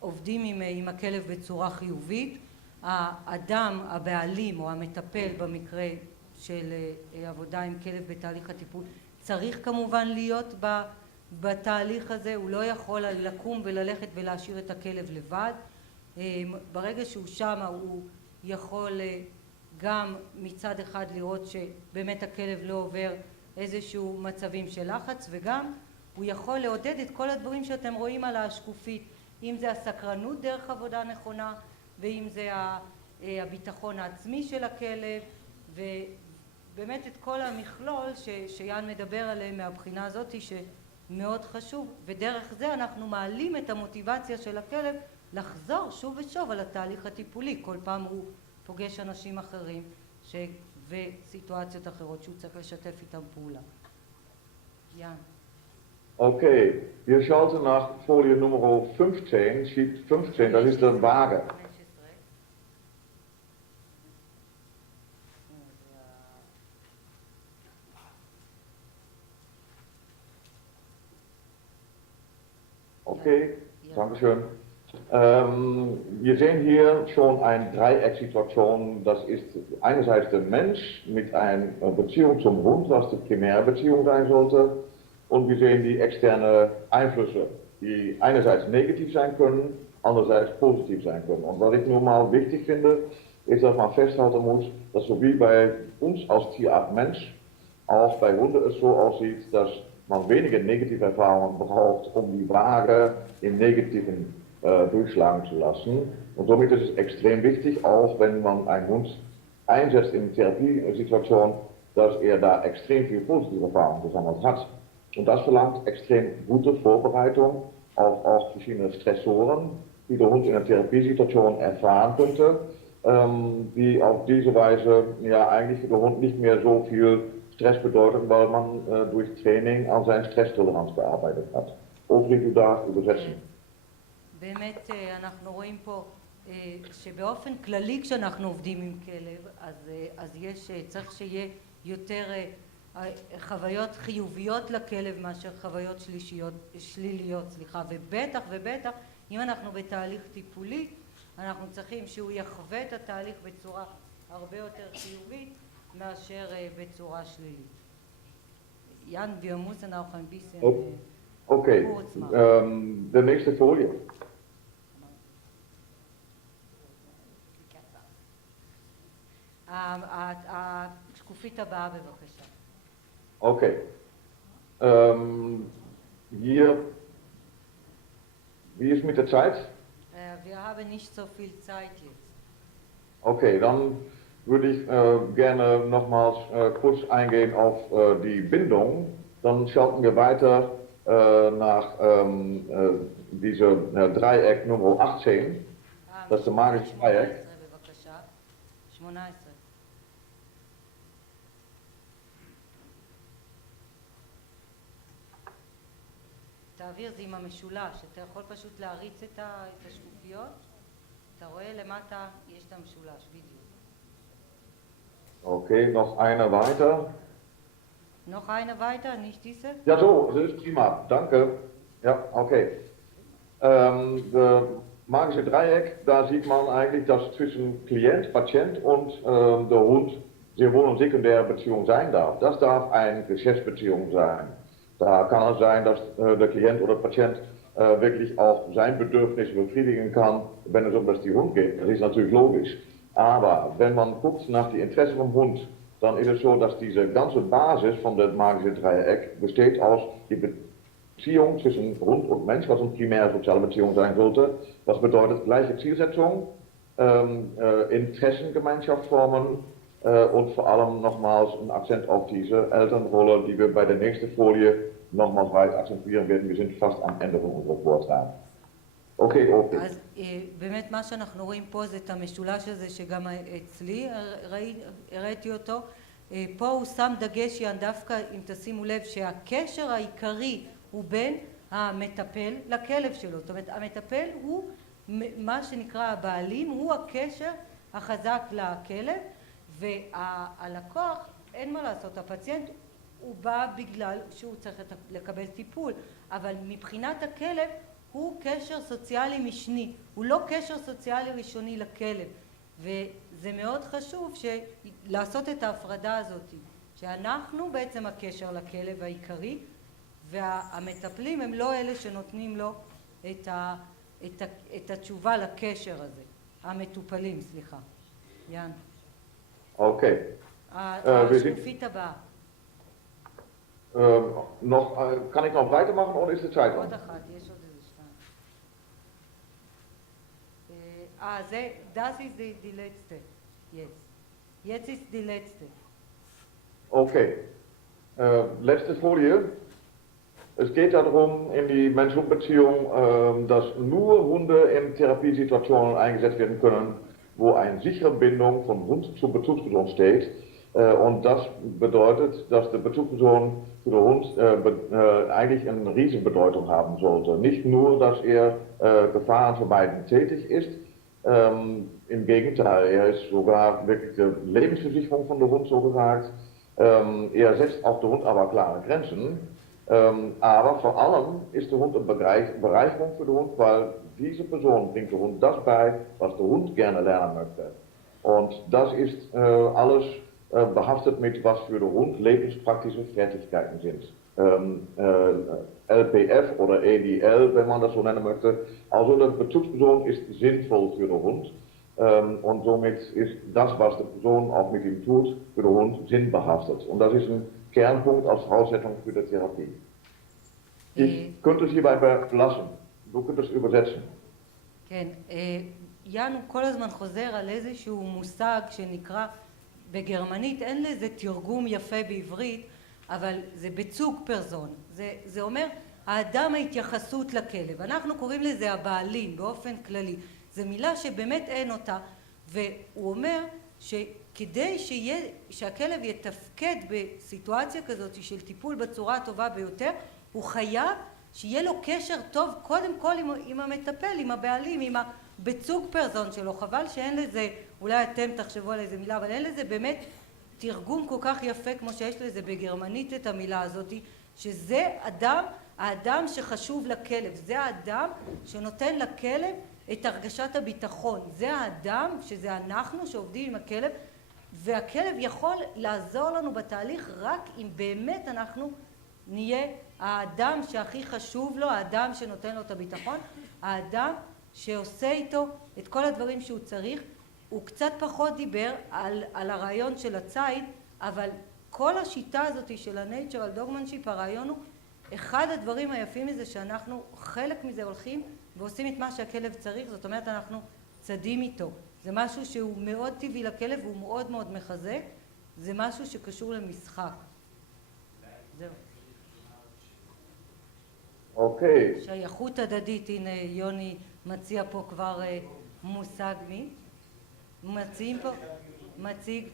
עובדים עם הכלב בצורה חיובית. האדם, הבעלים או המטפל במקרה של עבודה עם כלב בתהליך הטיפול צריך כמובן להיות בתהליך הזה, הוא לא יכול לקום וללכת ולהשאיר את הכלב לבד. ברגע שהוא שם הוא יכול גם מצד אחד לראות שבאמת הכלב לא עובר איזשהו מצבים של לחץ, וגם הוא יכול לעודד את כל הדברים שאתם רואים על השקופית, אם זה הסקרנות דרך עבודה נכונה, ואם זה הביטחון העצמי של הכלב, ובאמת את כל המכלול שיאן מדבר עליהם מהבחינה הזאת שמאוד חשוב, ודרך זה אנחנו מעלים את המוטיבציה של הכלב לחזור שוב ושוב על התהליך הטיפולי, כל פעם הוא פוגש אנשים אחרים וסיטואציות אחרות שהוא צריך לשתף איתם פעולה. יאן. Okay, wir schalten nach Folie Nummer 15, Sheet 15, das ist der Waage. Okay, Dankeschön. Wir sehen hier schon eine Dreiecksituation, das ist einerseits der Mensch mit einer Beziehung zum Hund, was die primäre Beziehung sein sollte, und wir sehen die externen Einflüsse, die einerseits negativ sein können, andererseits positiv sein können. Und was ich nun mal wichtig finde, ist, dass man festhalten muss, dass so wie bei uns als Tierart Mensch, auch bei Hunden es so aussieht, dass man weniger negative Erfahrungen braucht, um die Waage im Negativen durchschlagen zu lassen. Und somit ist es extrem wichtig, auch wenn man einen Hund einsetzt in Therapiesituation, dass er da extrem viel positive Erfahrungen gesammelt hat. Und das verlangt extrem gute Vorbereitung auf auch verschiedene Stressoren, die der Hund in der Therapiesituation erfahren könnte, die auf diese Weise ja eigentlich für den Hund nicht mehr so viel Stress bedeuten, weil man durch Training an seiner Stresstoleranz gearbeitet hat. Ofri, du darfst übersetzen. באמת אנחנו רואים פה שבאופן כללי כשאנחנו עובדים עם כלב, אז צריך שיהיה יותר חוויות חיוביות לכלב מאשר חוויות שליליות, ובטח אם אנחנו בתהליך טיפולי, אנחנו צריכים שהוא יחווה את התהליך בצורה הרבה יותר חיובית מאשר בצורה שלילית. Jan, wir müssen auch ein bisschen kurz machen. Der nächste Folie. השקופית הבאה בבקשה. Okay. Hier, wie ist mit der Zeit? Wir haben nicht so viel Zeit jetzt. Okay, dann würde ich gerne nochmals kurz eingehen auf die Bindung. Dann schalten wir weiter nach diesem Dreieck Nummer 18. Das ist der magische Dreieck. 18. תעביר זה עם המשולש, אתה יכול פשוט להריץ את השקופיות, אתה רואה למטה יש את המשולש, בדיוק. Okay, noch einer weiter. Noch eine weiter, nicht diese? Ja, so, das ist prima, danke. Ja, okay. Der magische Dreieck, da sieht man eigentlich, dass zwischen Klient, Patient und der Hund sehr wohl eine sekundäre Beziehung sein darf. Das darf eine Geschäftsbeziehung sein. Da kann es sein, dass der Klient oder Patient wirklich auch sein Bedürfnis befriedigen kann, wenn es um das die Hund geht. Das ist natürlich logisch. Aber wenn man guckt nach die Interesse vom Hund, dann ist es so, dass diese ganze Basis von der magischen Dreieck besteht aus die Beziehung zwischen Hund und Mensch, was eine primäre soziale Beziehung sein sollte. Was bedeutet gleiche Zielsetzung, Interessengemeinschaftsformen und vor allem nochmals ein Akzent auf diese Elternrolle, die wir bei der nächsten Folie nochmals weit akzentuieren werden. Wir sind fast am Ende von unserem Vortrag. אוקיי. אז באמת מה שאנחנו רואים פה זה את המשולש הזה שגם אצלי הראיתי אותו. פה הוא שם דגש יען דווקא אם תשימו לב שהקשר העיקרי הוא בין המטפל לכלב שלו. זאת אומרת המטפל הוא מה שנקרא הבעלים, הוא הקשר החזק לכלב, והלקוח אין מה לעשות, הפציינט הוא בא בגלל שהוא צריך לקבל טיפול, אבל מבחינת הכלב הוא קשר סוציאלי משני, הוא לא קשר סוציאלי ראשוני לכלב, וזה מאוד חשוב לעשות את ההפרדה הזאת, שאנחנו בעצם הקשר לכלב העיקרי, והמטפלים הם לא אלה שנותנים לו את התשובה לקשר הזה, המטופלים, סליחה. יאן. אוקיי. השקופית הבאה. Kann ich noch weitermachen oder ist die Zeit עוד אחת, יש עוד איזה שתיים. Das ist die letzte. Jetzt ist die letzte. Okay. Letzte Folie. Es geht darum, in die Mensch-Hund-Beziehung, dass nur Hunde in Therapiesituationen eingesetzt werden können, wo eine sichere Bindung von Hund zur Bezugsperson steht. Und das bedeutet, dass die Bezugsperson für den Hund eigentlich eine Riesenbedeutung haben sollte. Nicht nur, dass er gefahrenvermeidend tätig ist, im Gegenteil, er ist sogar wirklich die Lebensversicherung von der Hund, so gesagt. Er setzt auch der Hund aber klare Grenzen. Aber vor allem ist der Hund eine Bereicherung für den Hund, weil diese Person bringt dem Hund das bei, was der Hund gerne lernen möchte. Und das ist alles behaftet mit, was für den Hund lebenspraktische Fertigkeiten sind. LPF oder ADL, wenn man das so nennen möchte. Also die Bezugsperson ist sinnvoll für den Hund. Und somit ist das, was die Person auch mit ihm tut, für den Hund sinnbehaftet. Und das ist ein Kernpunkt als Voraussetzung für die Therapie. Ich könnte es hierbei belassen. Du könntest übersetzen. כן, יאן הוא כל הזמן חוזר על איזשהו מושג שנקרא בגרמנית, אין לזה תרגום יפה בעברית, אבל זה בצוג פרזון. זה אומר האדם ההתייחסות לכלב. אנחנו קוראים לזה הבעלים באופן כללי. זו מילה שבאמת אין אותה, והוא אומר כדי שהכלב יתפקד בסיטואציה כזאת של טיפול בצורה הטובה ביותר, הוא חייב שיהיה לו קשר טוב קודם כל עם המטפל, עם הבעלים, עם הבצוג פרזון שלו. חבל שאין לזה, אולי אתם תחשבו על איזה מילה, אבל אין לזה באמת תרגום כל כך יפה כמו שיש לזה בגרמנית את המילה הזאת, שזה האדם שחשוב לכלב, זה האדם שנותן לכלב את הרגשת הביטחון, זה האדם, שזה אנחנו שעובדים עם הכלב, והכלב יכול לעזור לנו בתהליך רק אם באמת אנחנו נהיה האדם שהכי חשוב לו, האדם שנותן לו את הביטחון, האדם שעושה איתו את כל הדברים שהוא צריך. הוא קצת פחות דיבר על הרעיון של הציד, אבל כל השיטה הזאת של ה-Natural DogManship, הרעיון הוא, אחד הדברים היפים מזה שאנחנו חלק מזה הולכים ועושים את מה שהכלב צריך, זאת אומרת אנחנו צדים איתו. זה משהו שהוא מאוד טבעי לכלב והוא מאוד מאוד מחזק, זה משהו שקשור למשחק. זהו. אוקיי. שייכות הדדית, הנה יוני מציע פה כבר מושג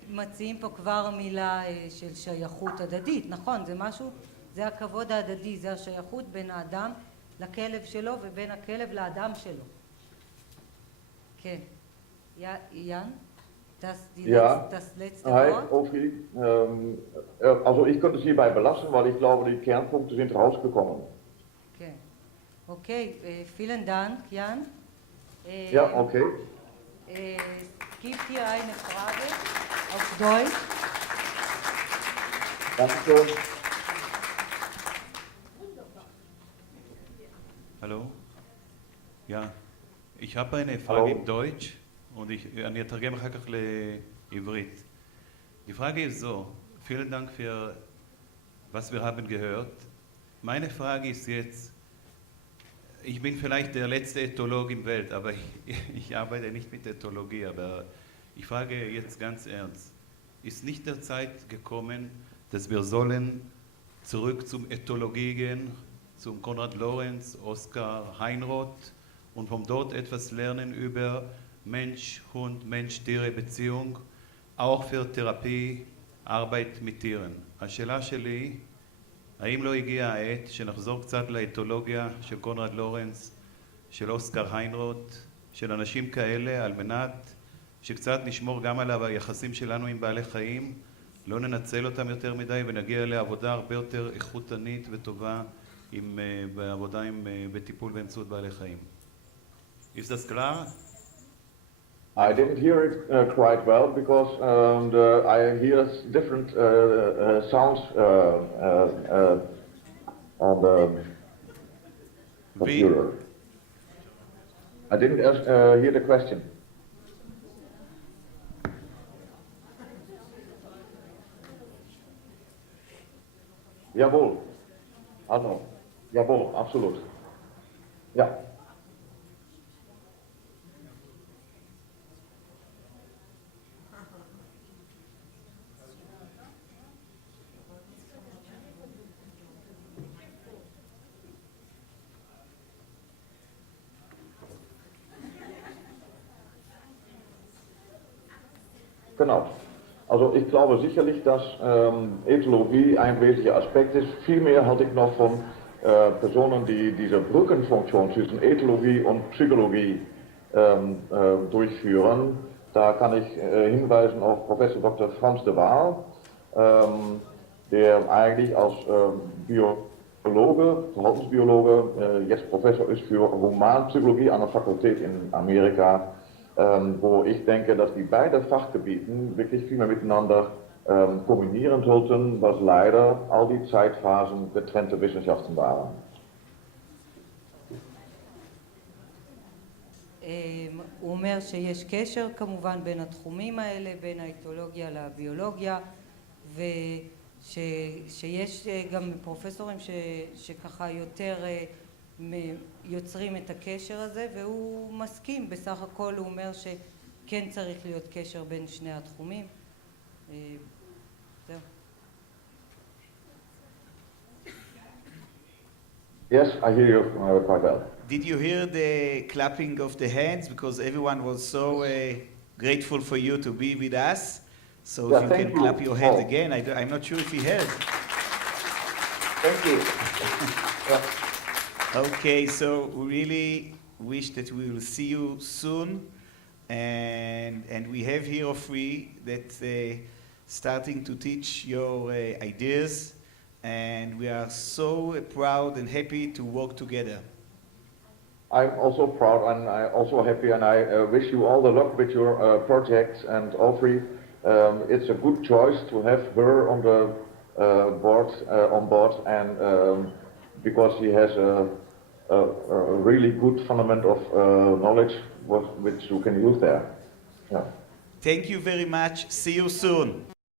מציעים פה כבר מילה של שייכות הדדית, נכון, זה משהו, זה הכבוד ההדדי, זה השייכות בין האדם לכלב שלו ובין הכלב לאדם שלו. כן. Jan, das letzte Hi, Wort. Ofi. Also ich könnte es hierbei belassen, weil ich glaube, die Kernpunkte sind rausgekommen. Okay, okay, vielen Dank, Jan. Ja, okay. Es gibt hier eine Frage auf Deutsch. Dankeschön. Hallo? Ja, ich habe eine Frage in Deutsch. Und אני אתרגם אחר כך לעברית. Die Frage ist so, vielen Dank für was wir haben gehört. Meine Frage ist jetzt, ich bin vielleicht der letzte Ethologe in der Welt, aber ich arbeite nicht mit Ethologie, aber ich frage jetzt ganz ernst, ist nicht der Zeit gekommen, dass wir sollen zurück zum Ethologie gehen, zum Konrad Lorenz, Oskar Heinroth und von dort etwas lernen über Mensch, Hund, Mensch-Tiere-Beziehung, auch für Therapie, Arbeit mit Tieren. השאלה שלי, האם לא הגיע העת שנחזור קצת לאתולוגיה של קונרד לורנס, של אוסקר היינרוט, של אנשים כאלה, על מנת שקצת נשמור גם על היחסים שלנו עם בעלי חיים, לא ננצל אותם יותר מדי ונגיע לעבודה הרבה יותר איכותנית וטובה בעבודה בטיפול באמצעות בעלי חיים. Ist das klar? I didn't hear it quite well because I hear different sounds on the computer. I didn't hear the question. Jawohl. Also, jawohl, absolut. Ja. Genau. Also ich glaube sicherlich, dass Ethologie ein wesentlicher Aspekt ist. Vielmehr halte ich noch von Personen, die diese Brückenfunktion zwischen Ethologie und Psychologie durchführen. Da kann ich hinweisen auf Professor Dr. Franz de Waal, der eigentlich als Biologe, Verhaltensbiologe, jetzt Professor ist für Humanpsychologie an der Fakultät in Amerika, wo ich denke, dass die beiden Fachgebieten wirklich viel mehr miteinander kombinieren sollten, was leider all die Zeitphasen getrennte Wissenschaften waren. הוא אומר שיש קשר כמובן בין התחומים האלה, בין האתולוגיה לביולוגיה, ושיש גם פרופסורים שככה יותר יוצרים את הקשר הזה, והוא מסכים, בסך הכל הוא אומר שכן צריך להיות קשר בין שני התחומים. זהו. Yes, I hear you quite well. Did you hear the clapping of the hands? Because everyone was so grateful for you to be with us. So Yeah, if you thank can you. clap your hands Oh. again, I'm not sure if he has. Thank you. Yeah. Okay, so we really wish that we will see you soon, and we have here free that starting to teach your ideas, and we are so proud and happy to work together. I'm also proud and I'm also happy, and I wish you all the luck with your projects. And Audrey, it's a good choice to have her on the on board, and because she has a really good fundament of knowledge which you can use there. Yeah. Thank you very much. See you soon.